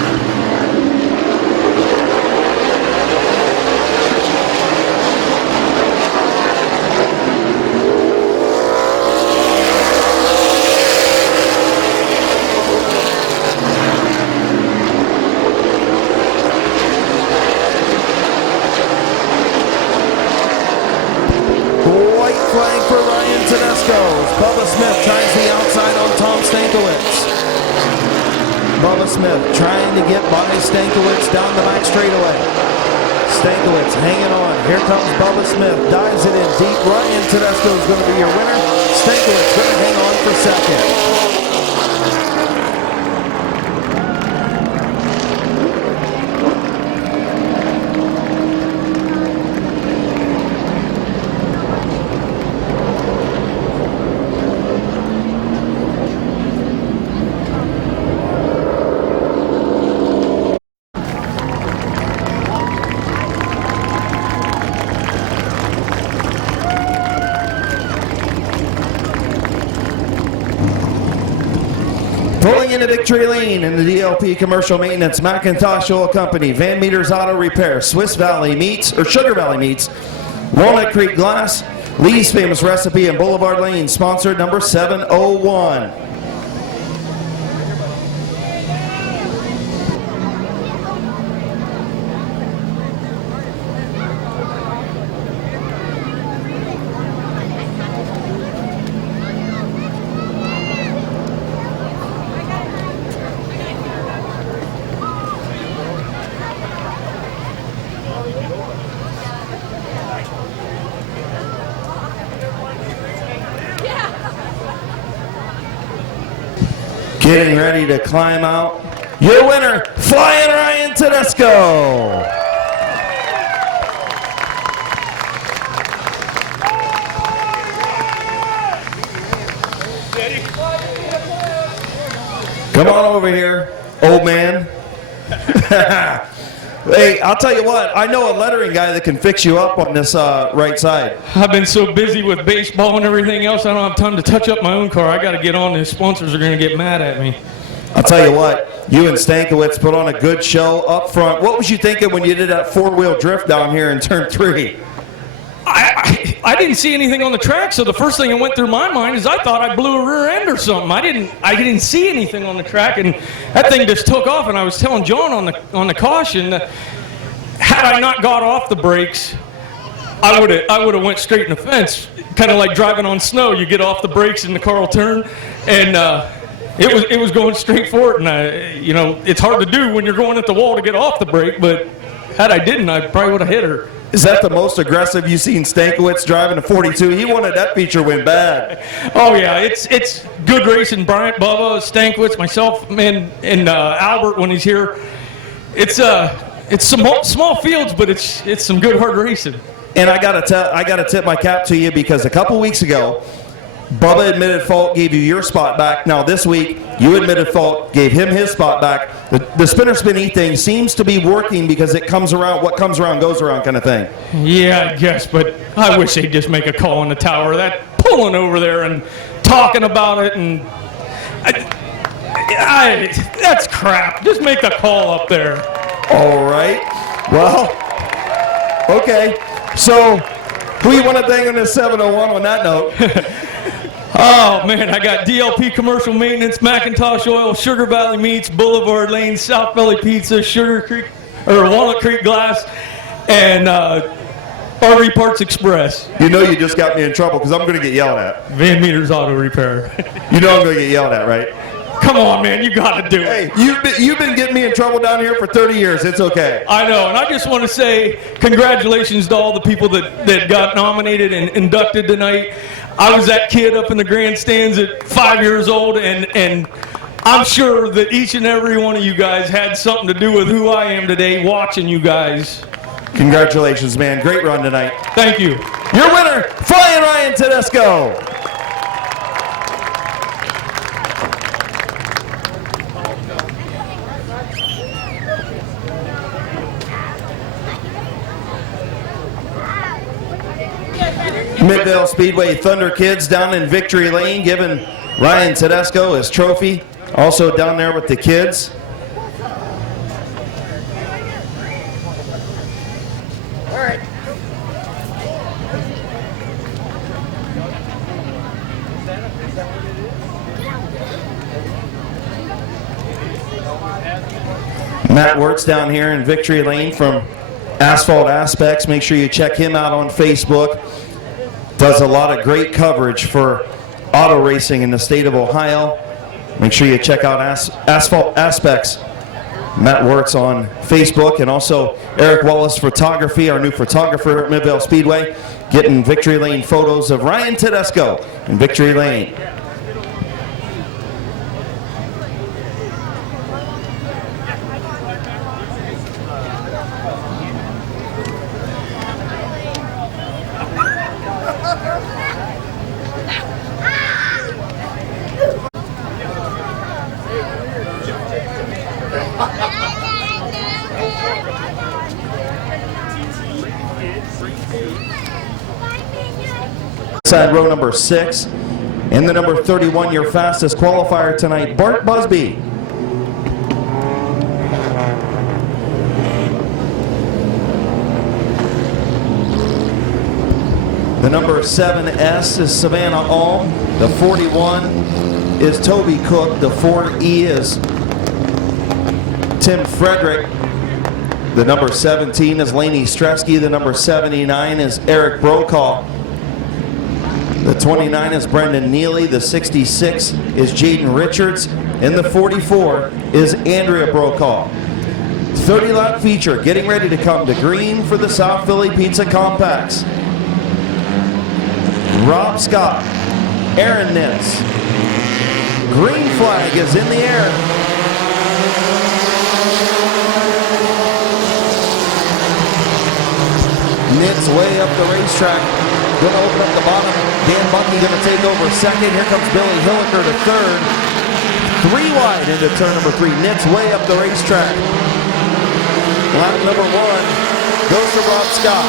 Flag for Ryan Tedesco. Bubba Smith tries the outside on Tom Stankiewicz. Bubba Smith trying to get by Stankiewicz down the back straightaway. Stankiewicz hanging on. Here comes Bubba Smith. Dives it in deep. Ryan Tedesco is going to be your winner. Stankiewicz going to hang on for second. Pulling into victory lane in the DLP Commercial Maintenance, McIntosh Oil Company, Van Meters Auto Repair, Swiss Valley Meats, or Sugar Valley Meats, Walnut Creek Glass, Lee's Famous Recipe, and Boulevard Lane, sponsored number 701. Getting ready to climb out. Your winner, Flying Ryan Tedesco. Come on over here, old man. Hey, I'll tell you what, I know a lettering guy that can fix you up on this right side. I've been so busy with baseball and everything else, I don't have time to touch up my own car. I got to get on this. Sponsors are going to get mad at me. I'll tell you what, you and Stankiewicz put on a good show up front. What was you thinking when you did that four-wheel drift down here in turn 3? I didn't see anything on the track, so the first thing that went through my mind is I thought I blew a rear end or something. I didn't see anything on the track, and that thing just took off. And I was telling John on the caution, had I not got off the brakes, I would have went straight in the fence. Kind of like driving on snow. You get off the brakes and the car will turn, and it was going straight for it. And you know, it's hard to do when you're going at the wall to get off the brake. But had I didn't, I probably would have hit her. Is that the most aggressive you've seen Stankiewicz driving a 42? He wanted that feature win bad. Oh yeah, it's good racing. Bryant, Bubba, Stankiewicz, myself, and Albert when he's here. It's some small fields, but it's some good hard racing. And I gotta tip my cap to you, because a couple weeks ago, Bubba admitted fault, gave you your spot back. Now this week, you admitted fault, gave him his spot back. The spinner spin thing seems to be working, because it comes around, what comes around goes around kind of thing. Yeah, I guess, but I wish they'd just make a call on the tower. That pulling over there and talking about it, and that's crap. Just make a call up there. All right. Well, okay. So, who you want to thank on this 701 on that note? Oh, man, I got DLP Commercial Maintenance, McIntosh Oil, Sugar Valley Meats, Boulevard Lane, South Valley Pizza, Walnut Creek Glass, and RV Parts Express. You know you just got me in trouble, because I'm going to get yelled at. Van Meters Auto Repair. You know I'm going to get yelled at, right? Come on, man, you got to do it. Hey, you've been getting me in trouble down here for 30 years. It's okay. I know, and I just want to say congratulations to all the people that got nominated and inducted tonight. I was that kid up in the grandstands at 5 years old, and I'm sure that each and every one of you guys had something to do with who I am today, watching you guys. Congratulations, man. Great run tonight. Thank you. Your winner, Flying Ryan Tedesco. Midvale Speedway Thunder Kids down in Victory Lane giving Ryan Tedesco his trophy. Also down there with the kids. All right. Matt Wirtz down here in Victory Lane from Asphalt Aspects. Make sure you check him out on Facebook. Does a lot of great coverage for auto racing in the state of Ohio. Make sure you check out Asphalt Aspects Matt Wirtz on Facebook, and also Eric Wallace Photography, our new photographer at Midvale Speedway, getting Victory Lane photos of Ryan Tedesco in Victory Lane. Side row number 6, and the number 31, your fastest qualifier tonight, Bart Busby. The number 7S is Savannah Alm. The 41 is Toby Cook. The 4E is Tim Frederick. The number 17 is Laney Stresky. The number 79 is Eric Brokaw. The 29 is Brendan Neely. The 66 is Jaden Richards. And the 44 is Andrea Brokaw. 30-lap feature getting ready to come to green for the South Philly Pizza Compacts. Rob Scott, Aaron Nitz. Green flag is in the air. Nitz way up the racetrack. Going to open up the bottom. Dan Bucky going to take over second. Here comes Billy Hilliker to third. 3 wide into turn number 3. Nitz way up the racetrack. Lap number 1 goes to Rob Scott.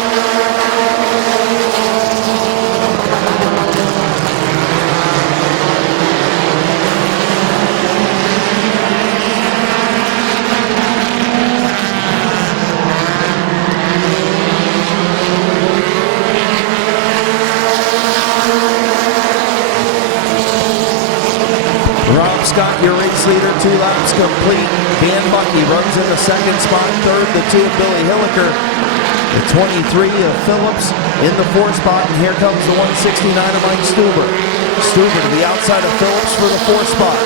Rob Scott, your race leader, 2 laps complete. Dan Bucky runs in the second spot. Third, the 2 of Billy Hilliker. The 23 of Phillips in the 4th spot. And here comes the 169 of Mike Stuber. Stuber to the outside of Phillips for the 4th spot.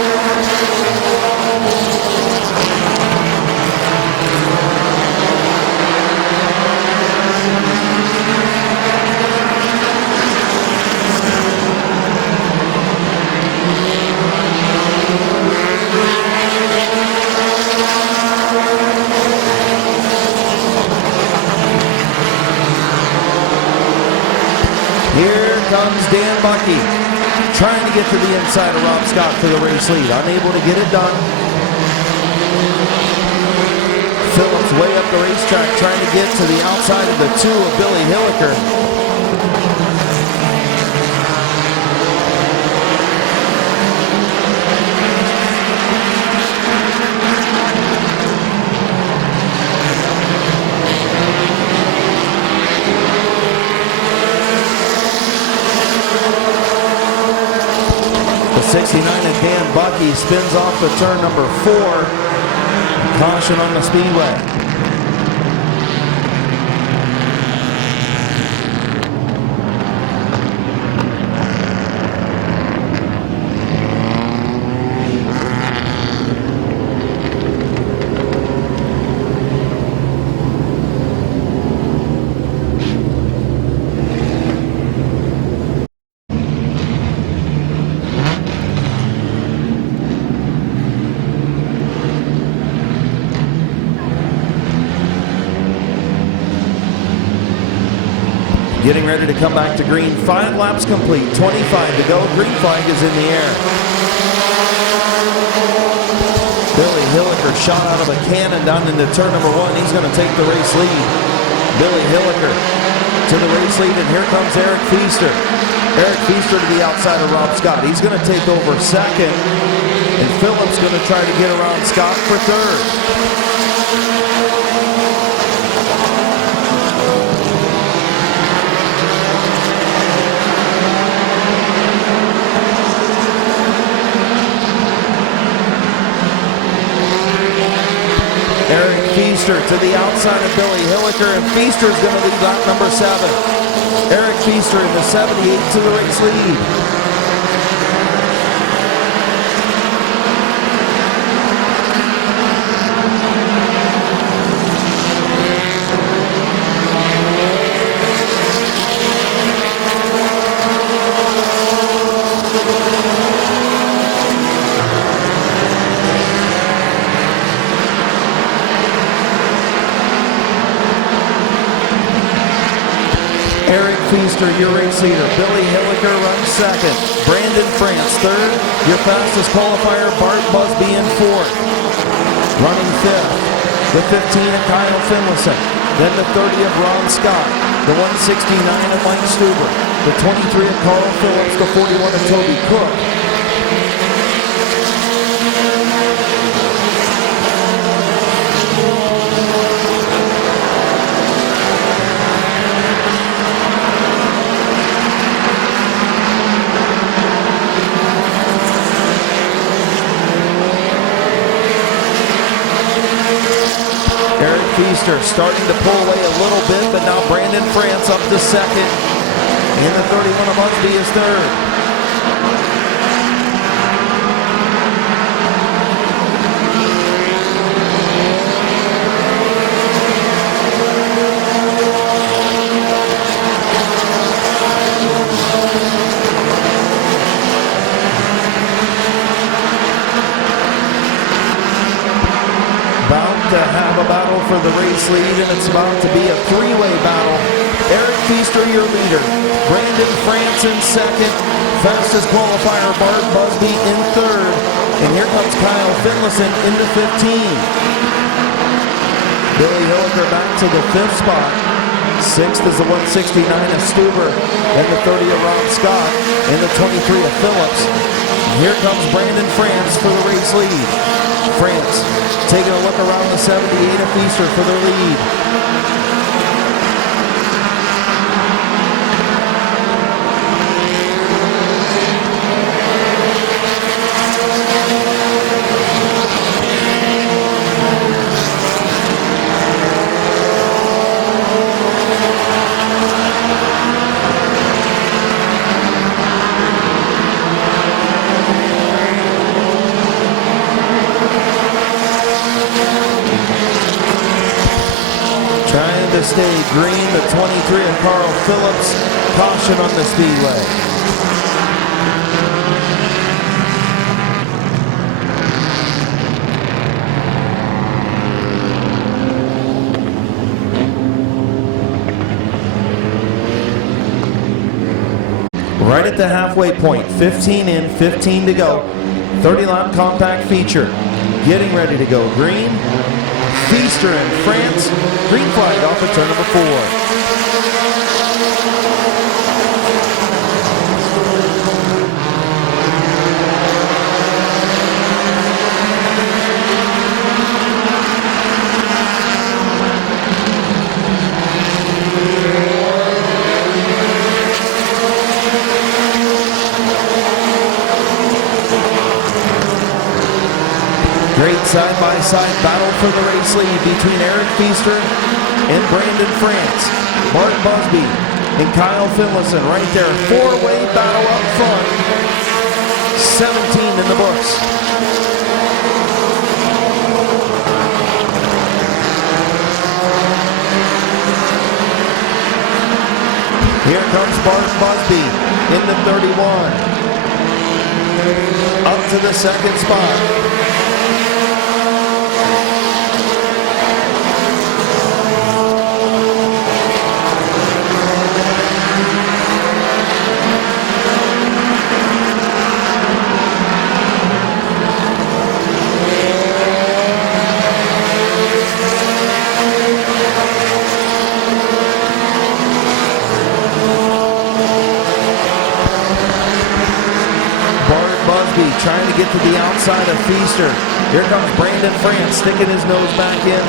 Here comes Dan Bucky, trying to get to the inside of Rob Scott for the race lead. Unable to get it done. Phillips way up the racetrack, trying to get to the outside of the 2 of Billy Hilliker. The 69 of Dan Bucky spins off the turn number 4. Caution on the speedway. Getting ready to come back to green. 5 laps complete. 25 to go. Green flag is in the air. Billy Hilliker shot out of a cannon down into turn number 1. He's going to take the race lead. Billy Hilliker to the race lead, and here comes Eric Feaster. Eric Feaster to the outside of Rob Scott. He's going to take over second, and Phillips going to try to get around Scott for third. Feaster to the outside of Billy Hilliker, and Feaster's going to lead lap number 7. Eric Feaster in the 78 to the race lead. Feaster, your race leader. Billy Hilliker runs second. Brandon France third. Your fastest qualifier, Bart Busby in fourth. Running fifth, the 15 of Kyle Finlayson. Then the 30 of Ron Scott. The 169 of Mike Stuber. The 23 of Carl Phillips. The 41 of Toby Cook. Feaster starting to pull away a little bit, but now Brandon France up to second. And the 31 of Busby is third. To have a battle for the race lead, and it's about to be a three-way battle. Eric Feaster, your leader. Brandon France in second. Fastest qualifier, Bart Busby in third. And here comes Kyle Finlayson into 15. Billy Hilliker back to the fifth spot. Sixth is the 169 of Stuber. Then the 30 of Rob Scott. And the 23 of Phillips. And here comes Brandon France for the race lead. France taking a look around the 78 of Feaster for their lead. Trying to stay green, the 23 of Carl Phillips. Caution on the speedway. Right at the halfway point, 15 in, 15 to go. 30-lap compact feature. Getting ready to go green. Feaster in France. Green flag off at turn number 4. Great side-by-side battle for the race lead between Eric Feaster and Brandon France. Bart Busby and Kyle Finlayson right there. Four-way battle up front. 17 in the books. Here comes Bart Busby in the 31. Up to the second spot. Trying to get to the outside of Feaster. Here comes Brandon France sticking his nose back in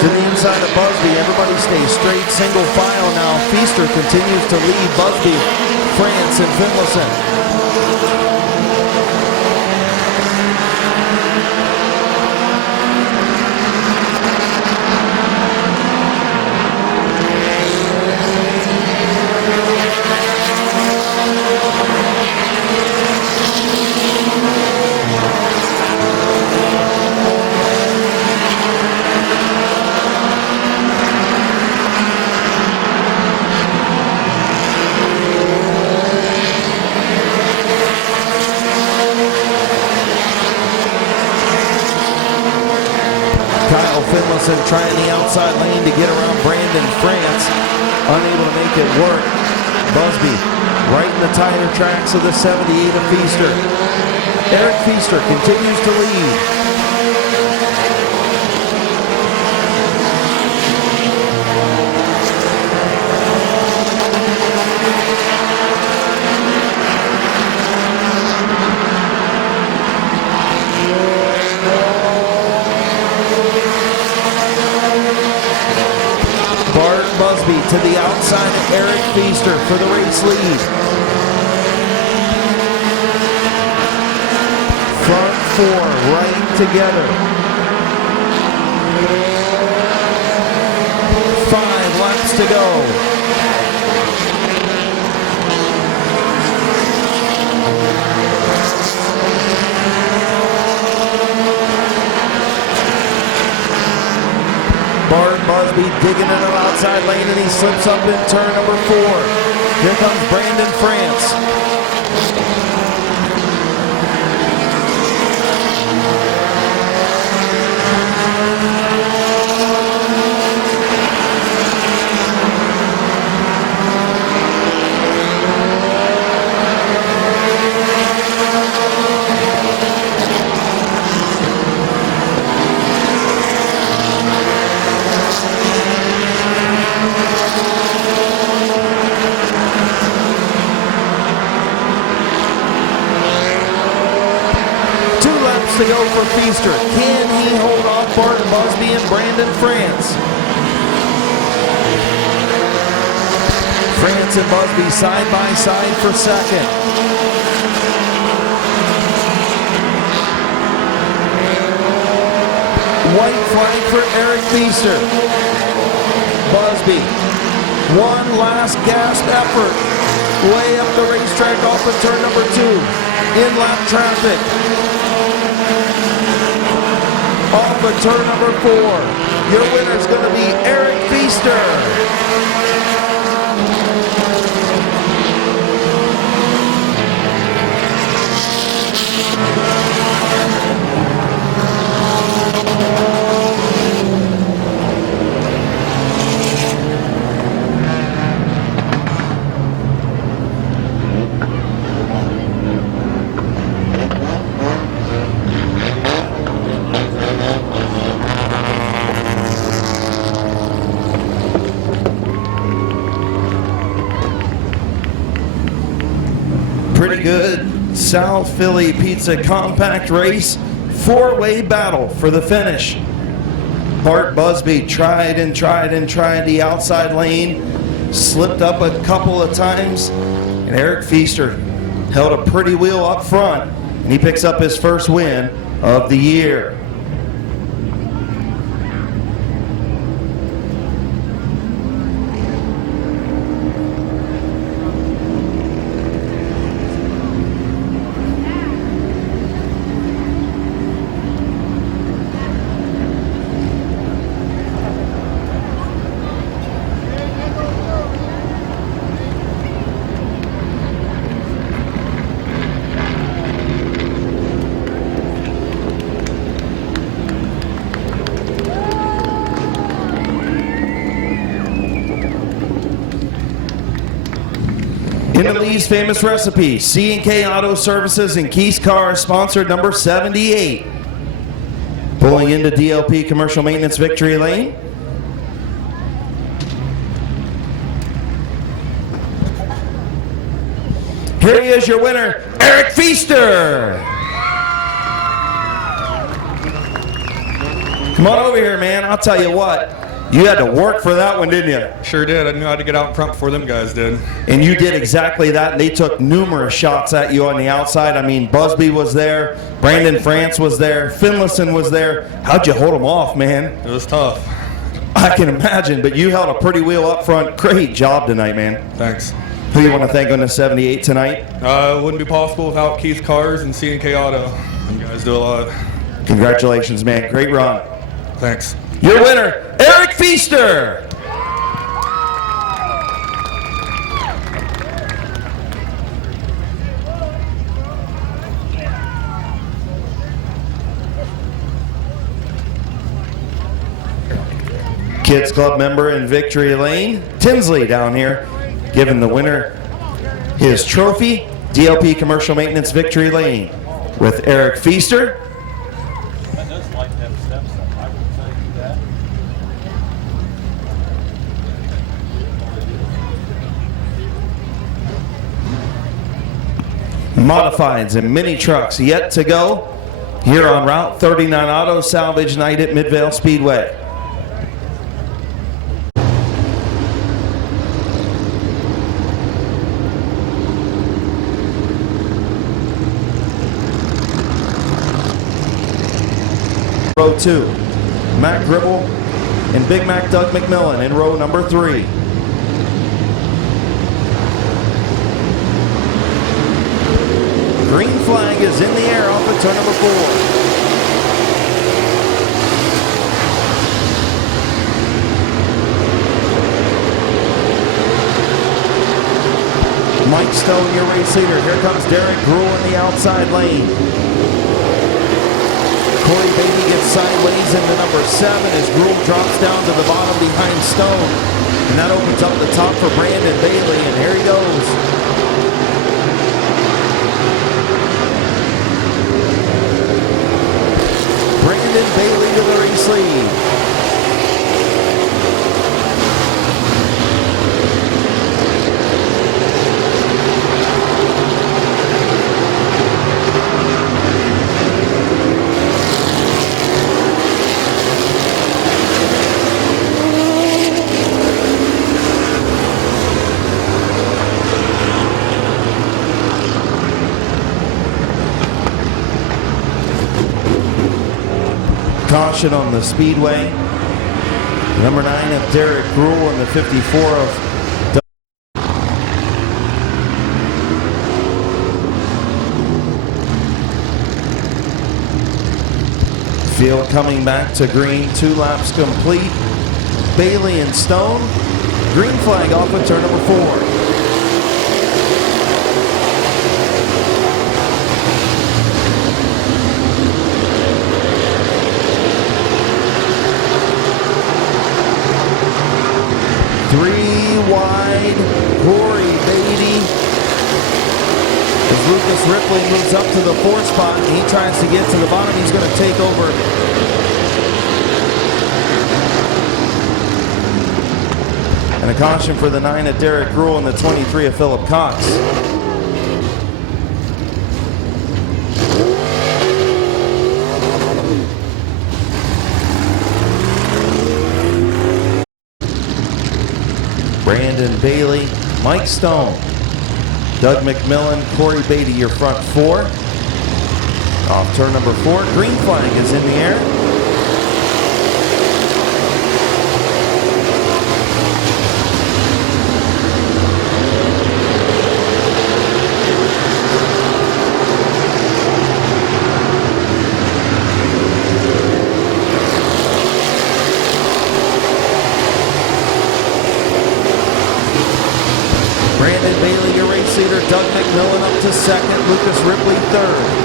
to the inside of Busby. Everybody stays straight, single file now. Feaster continues to lead Busby, France, and Finlayson. Finlayson trying the outside lane to get around Brandon France. Unable to make it work. Busby right in the tire tracks of the 78 of Feaster. Eric Feaster continues to lead. Busby to the outside of Eric Feaster for the race lead. Front four right together. 5 laps to go. Busby digging into the outside lane, and he slips up in turn number 4. Here comes Brandon France. To go for Feaster. Can he hold off Barton Busby and Brandon France? France and Busby side by side for second. White flag for Eric Feaster. Busby, one last gasp effort. Way up the racetrack off of turn number 2. In-lap traffic. Off of turn number 4. Your winner is going to be Eric Feaster. Pretty good South Philly Pizza Compact Race 4-way battle for the finish. Bart Busby tried and tried and tried the outside lane, slipped up a couple of times, and Eric Feaster held a pretty wheel up front, and he picks up his first win of the year. In the Lee's Famous Recipe, C&K Auto Services and Keys Cars, sponsored number 78. Pulling into DLP Commercial Maintenance Victory Lane. Here he is, your winner, Eric Feaster. Come on over here, man. I'll tell you what. You had to work for that one, didn't you? Sure did. I knew I had to get out in front before them guys did. And you did exactly that, and they took numerous shots at you on the outside. I mean, Busby was there, Brandon France was there, Finlayson was there. How'd you hold them off, man? It was tough. I can imagine, but you held a pretty wheel up front. Great job tonight, man. Thanks. Who you want to thank on the 78 tonight? It wouldn't be possible without Keith Cars and C&K Auto. You guys do a lot. Congratulations, man. Great run. Thanks. Your winner, Eric Feaster. Kids Club member in Victory Lane, Tinsley down here. giving the winner his trophy, DLP Commercial Maintenance Victory Lane, with Eric Feaster. Modifieds and mini trucks yet to go here on Route 39 Auto Salvage Night at Midvale Speedway. Row 2, Mac Gribble and Big Mac Doug McMillan in row number 3. Green flag is in the air off of turn number 4. Mike Stone, your race leader. Here comes Derek Gruhl in the outside lane. Corey Beatty gets sideways into number 7 as Gruhl drops down to the bottom behind Stone. And that opens up the top for Brandon Bailey, and here he goes. Brandon Bailey to the race lead. Caution on the speedway. Number 9 of Derek Gruhl and the 54 of Field coming back to green, 2 laps complete. Bailey and Stone. Green flag off of turn number 4. Wide, Corey Beatty. As Lucas Ripley moves up to the 4th spot, and he tries to get to the bottom. He's going to take over. And a caution for the 9 of Derek Gruhl and the 23 of Philip Cox. Brandon Bailey, Mike Stone, Doug McMillan, Corey Beatty, your front 4. Off turn number 4, green flag is in the air. Brandon Bailey, your race leader. Doug McMillan up to 2nd. Lucas Ripley 3rd.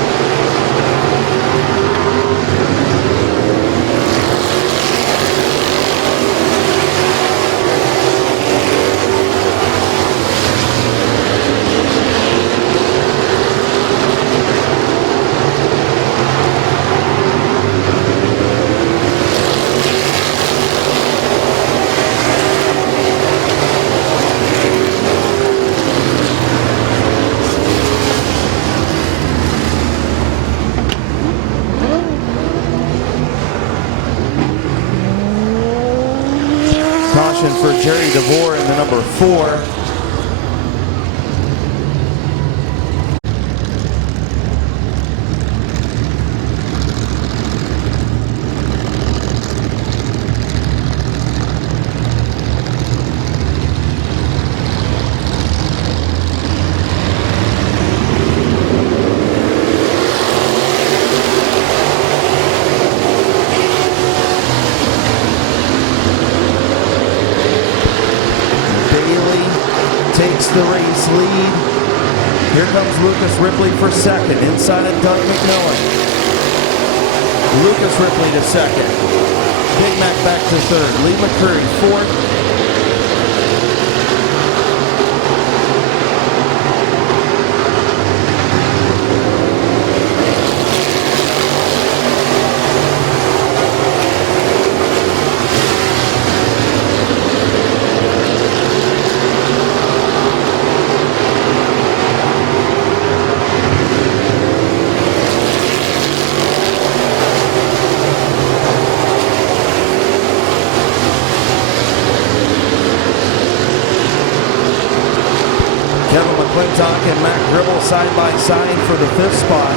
For Jerry DeVore in the number 4. Takes the race lead. Here comes Lucas Ripley for 2nd, inside of Doug McMillan. Lucas Ripley to 2nd. Big Mac back to 3rd. Lee McCurry 4th. McClintock and Matt Gribble side by side for the 5th spot.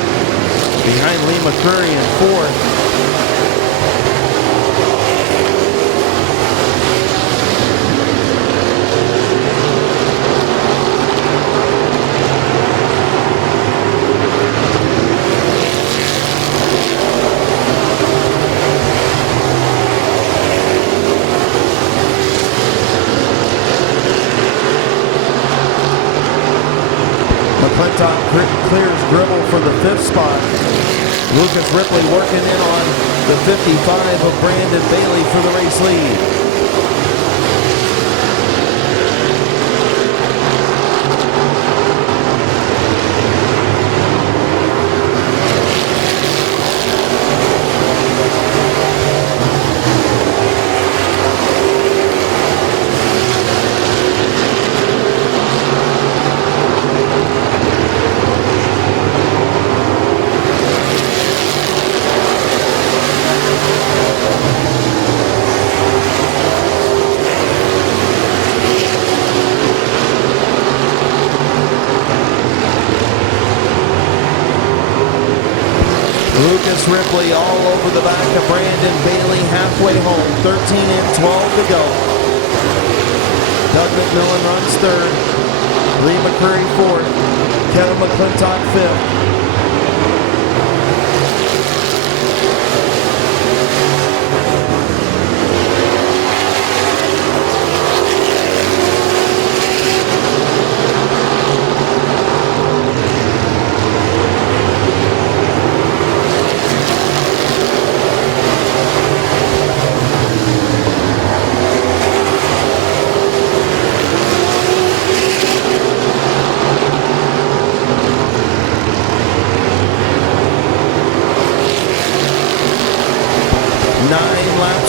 Behind Lee McCurry in 4th. McClintock clears Gribble for the 5th spot. Lucas Ripley working in on the 55 of Brandon Bailey for the race lead. Lucas Ripley all over the back of Brandon Bailey halfway home. 13 and 12 to go. Doug McMillan runs 3rd. Lee McCurry 4th. Kevin McClintock 5th.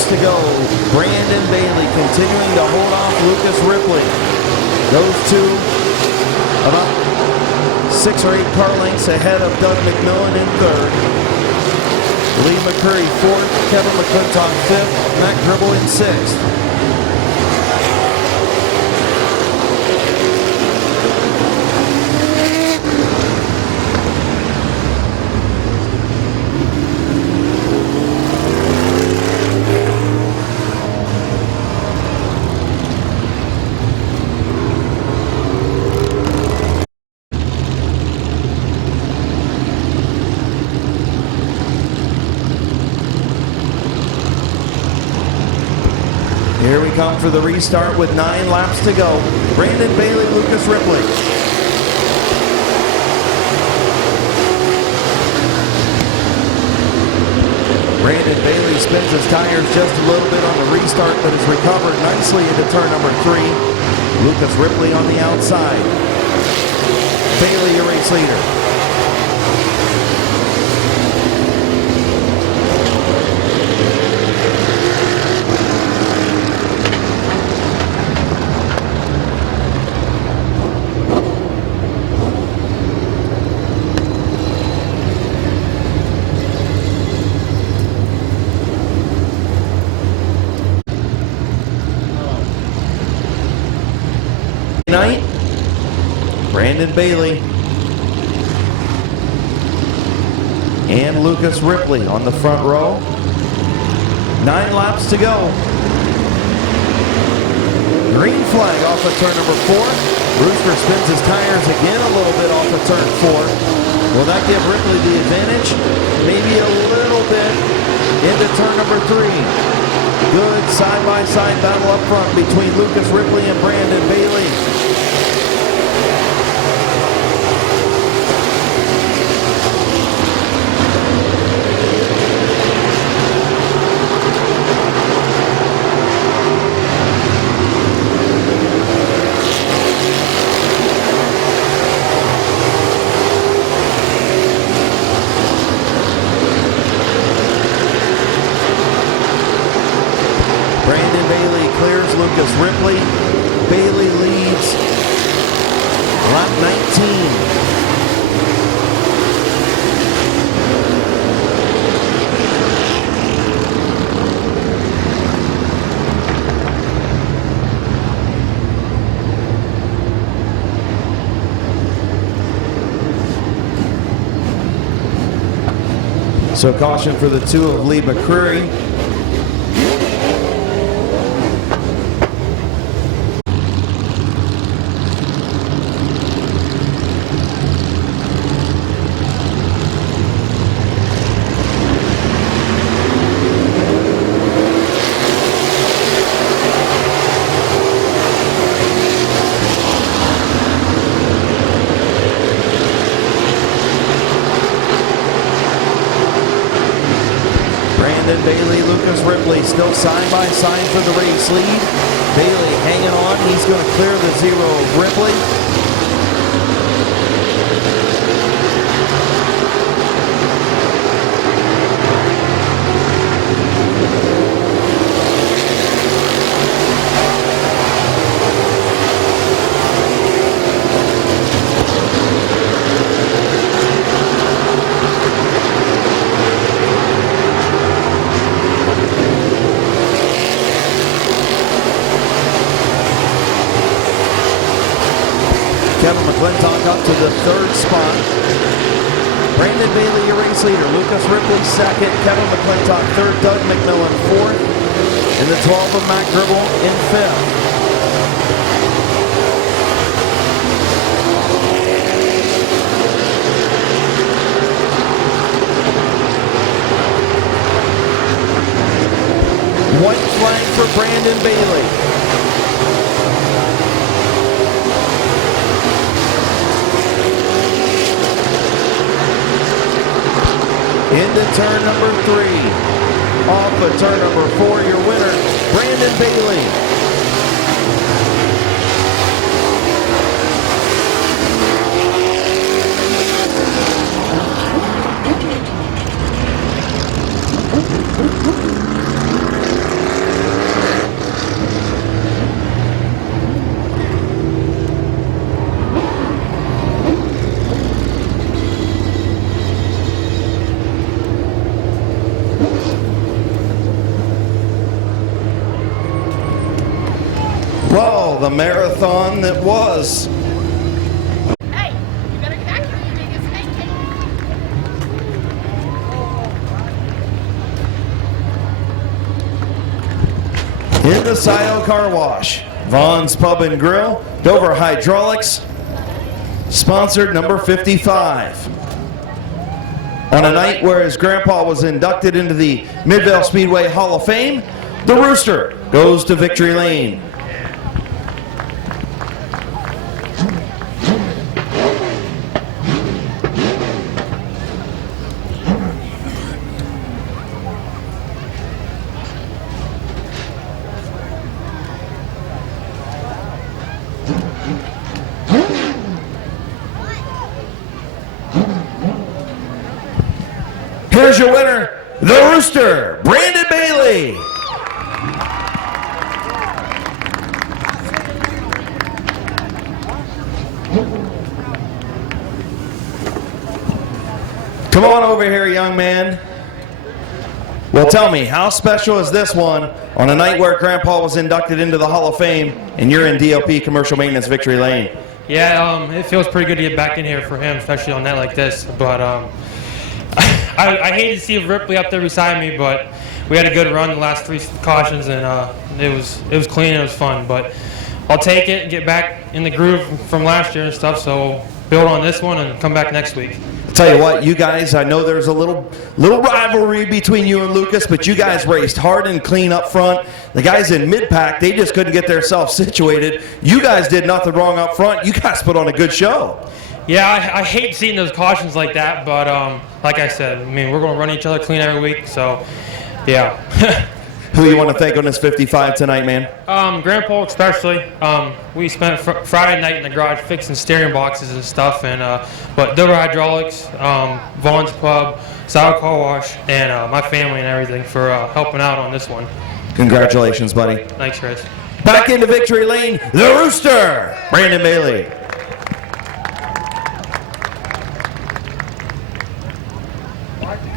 To go. Brandon Bailey continuing to hold off Lucas Ripley. Those two about 6 or 8 car lengths ahead of Doug McMillan in 3rd. Lee McCurry 4th. Kevin McClintock 5th. Matt Gribble in 6th. Here we come for the restart with 9 laps to go. Brandon Bailey, Lucas Ripley. Brandon Bailey spins his tires just a little bit on the restart, but has recovered nicely into turn number 3. Lucas Ripley on the outside. Bailey, your race leader. Night, Brandon Bailey and Lucas Ripley on the front row. 9 laps to go. Green flag off of turn number 4. Brewster spins his tires again a little bit off of turn 4. Will that give Ripley the advantage? Maybe a little bit into turn number 3. Good side-by-side battle up front between Lucas Ripley and Brandon Bailey. Lucas Ripley. Bailey leads lap 19. So caution for the 2 of Lee McCreary. Brandon Bailey, Lucas Ripley still side by side for the race lead. Bailey hanging on. He's going to clear the 0 of Ripley. Kevin McClintock up to the 3rd spot. Brandon Bailey, your race leader. Lucas Ripley, 2nd. Kevin McClintock, 3rd. Doug McMillan, 4th. And the 12 of Matt Gribble in 5th. White flag for Brandon Bailey. Into turn number 3. Off of turn number 4, your winner, Brandon Bailey. Well, the marathon that was. Hey, you better catch her, you biggest snake. In the Scioto Car Wash, Vaughn's Pub and Grill, Dover Hydraulics, sponsored number 55. On a night where his grandpa was inducted into the Midvale Speedway Hall of Fame, the Rooster goes to Victory Lane. Here's your winner, the Rooster, Brandon Bailey. Come on over here, young man. Well, tell me, how special is this one on a night where Grandpa was inducted into the Hall of Fame and you're in DLP Commercial Maintenance Victory Lane? Yeah, it feels pretty good to get back in here for him, especially on a night like this. But I hate to see Ripley up there beside me, but we had a good run the last 3 cautions, and it was clean and it was fun. But I'll take it and get back in the groove from last year and stuff. So build on this one and come back next week. Tell you what, you guys, I know there's a little rivalry between you and Lucas, but you guys raced hard and clean up front. The guys in mid-pack, they just couldn't get themselves situated. You guys did nothing wrong up front. You guys put on a good show. Yeah, I hate seeing those cautions like that, but like I said, I mean, we're going to run each other clean every week, so yeah. Who you want to thank on this 55 tonight, man? Grandpa especially. We spent Friday night in the garage fixing steering boxes and stuff, and but Dover Hydraulics, Vaughn's Pub, Scioto Car Wash, and my family and everything for helping out on this one. Congratulations, buddy. Thanks, Chris. Back into Victory Lane, the Rooster, Brandon Bailey.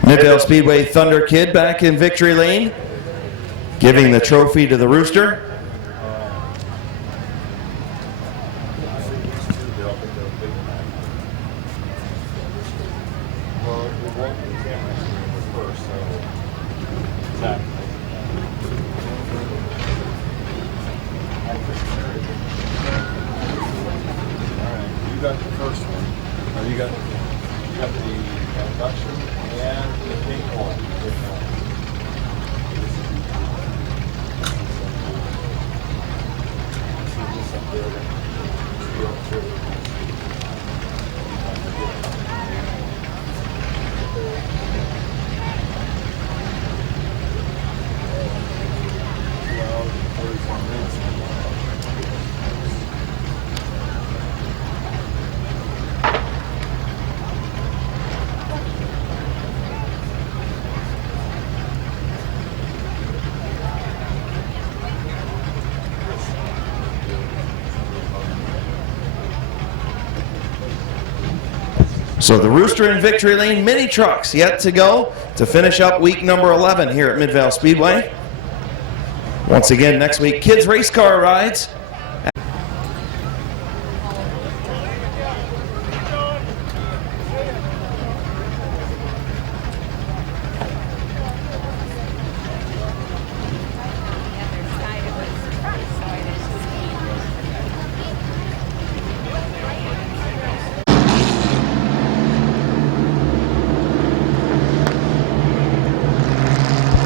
Midvale Speedway Thunder Kid back in Victory Lane, giving the trophy to the Rooster. got the first one. You got the induction and the pink one. So the Rooster and Victory Lane mini trucks yet to go to finish up week number 11 here at Midvale Speedway. Once again, next week, kids race car rides.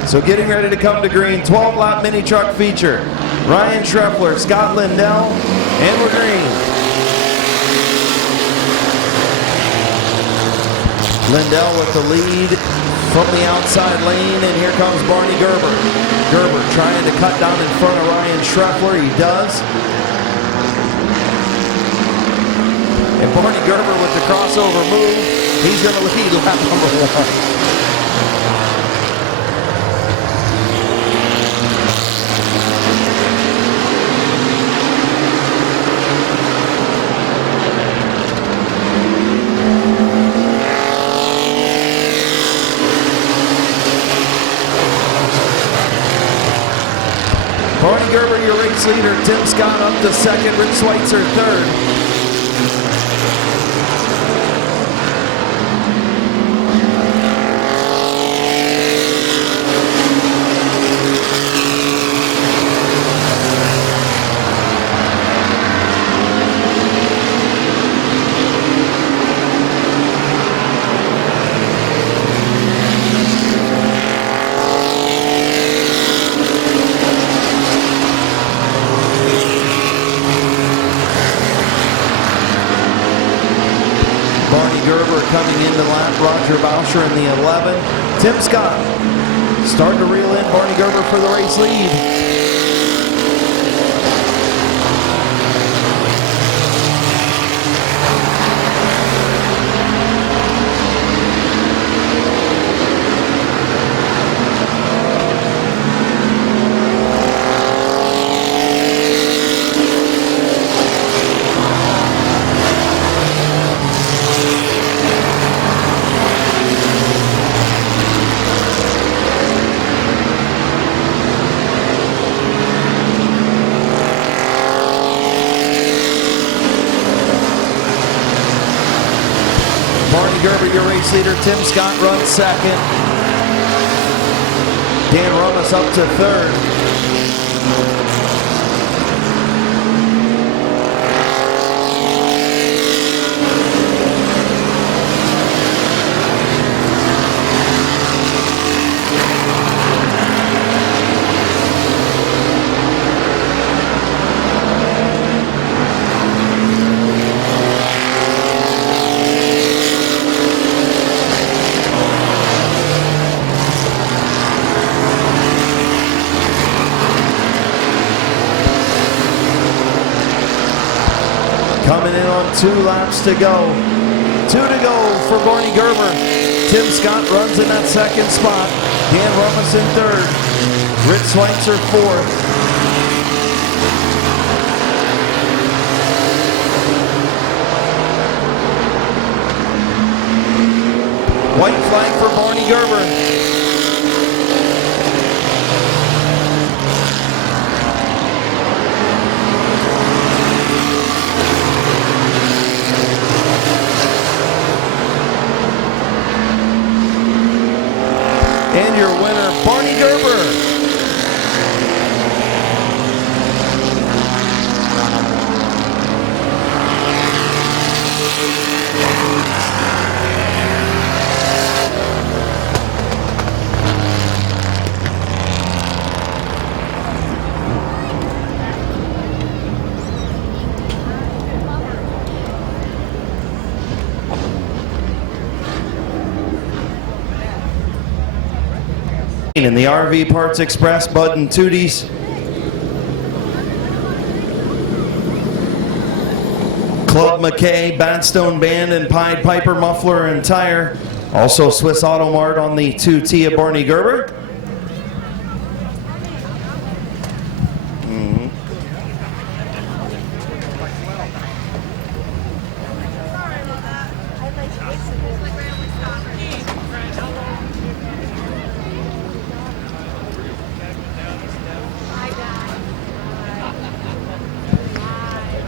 So getting ready to come to green, 12-lap mini truck feature. Ryan Schreffler, Scott Lindell, and we're green. Lindell with the lead from the outside lane, and here comes Barney Gerber. Gerber trying to cut down in front of Ryan Schreffler. He does. And Barney Gerber with the crossover move. He's going to lead lap number 1. Barney Gerber, your race leader. Tim Scott up to second. Rick Schweitzer third. Gerber coming into lap, Roger Boucher in the 11. Tim Scott starting to reel in Barney Gerber for the race lead. Barney Gerber, your race leader. Tim Scott runs second. Dan Romas up to third. Coming in on 2 laps to go. 2 to go for Barney Gerber. Tim Scott runs in that second spot. Dan Romas in third. Rich Schweitzer fourth. White flag for Barney Gerber. And your winner, Barney Gerber. 18 in the RV Parts Express, Bud and Tooties. Club McKay, Badstone Band, and Pied Piper Muffler and Tire. Also Swiss Auto Mart on the 2T of Barney Gerber.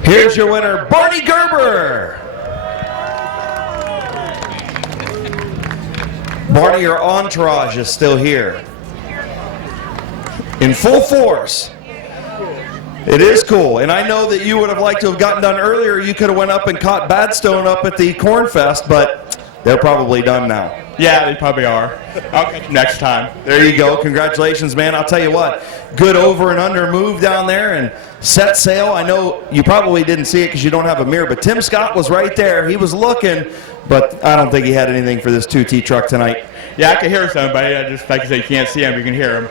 Here's your winner, Barney Gerber. Barney, your entourage is still here. In full force. It is cool, and I know that you would have liked to have gotten done earlier. You could have went up and caught Badstone up at the Corn Fest, but they're probably done now. Yeah, they probably are. I'll catch you next time. There you go. Congratulations, man. I'll tell you what, good over and under move down there and set sail. I know you probably didn't see it because you don't have a mirror, but Tim Scott was right there. He was looking, but I don't think he had anything for this 2T truck tonight. Yeah, I can hear somebody. I just like I say, you can't see him, you can hear him.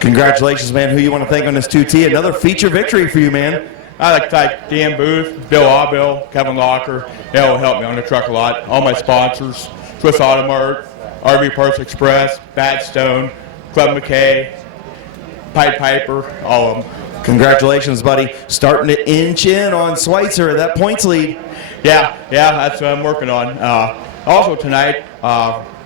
Congratulations, man. Who you want to thank on this 2T? Another feature victory for you, man. I like to thank Dan Booth, Bill Aubill, Kevin Locker. They all helped me on the truck a lot. All my sponsors, Swiss Auto Mart, RV Parts Express, Badstone, Club McKay, Pied Piper, all of them. Congratulations, buddy. Starting to inch in on Schweitzer, that points lead. Yeah, that's what I'm working on. Also tonight,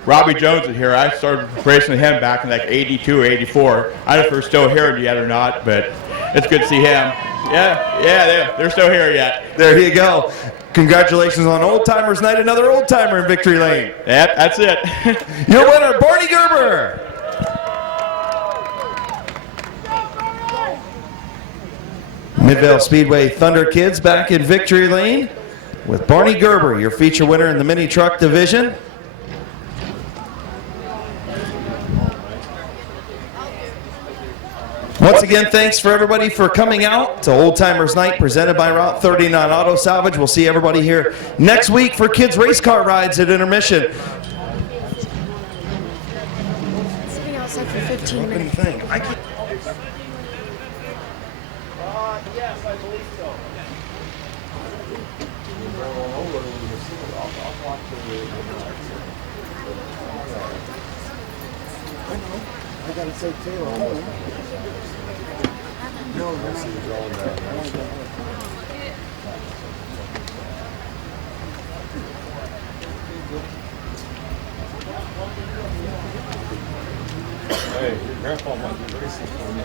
Robbie Jones is here. I started racing with him back in like 82 or 84. I don't know if they're still here yet or not, but it's good to see him. Yeah, they're still here yet. There you go. Congratulations on Old Timers Night, another old timer in Victory Lane. Yep, that's it. Your winner, Barney Gerber. Midvale Speedway Thunder Kids back in Victory Lane with Barney Gerber, your feature winner in the mini truck division. Once again, thanks for everybody for coming out to Old Timers Night presented by Route 39 Auto Salvage. We'll see everybody here next week for kids race car rides at intermission. Sitting outside for 15 minutes. Yes, I believe so. I gotta say Taylor almost. No, I see you going down there. Hey, your grandpa might be racing for me.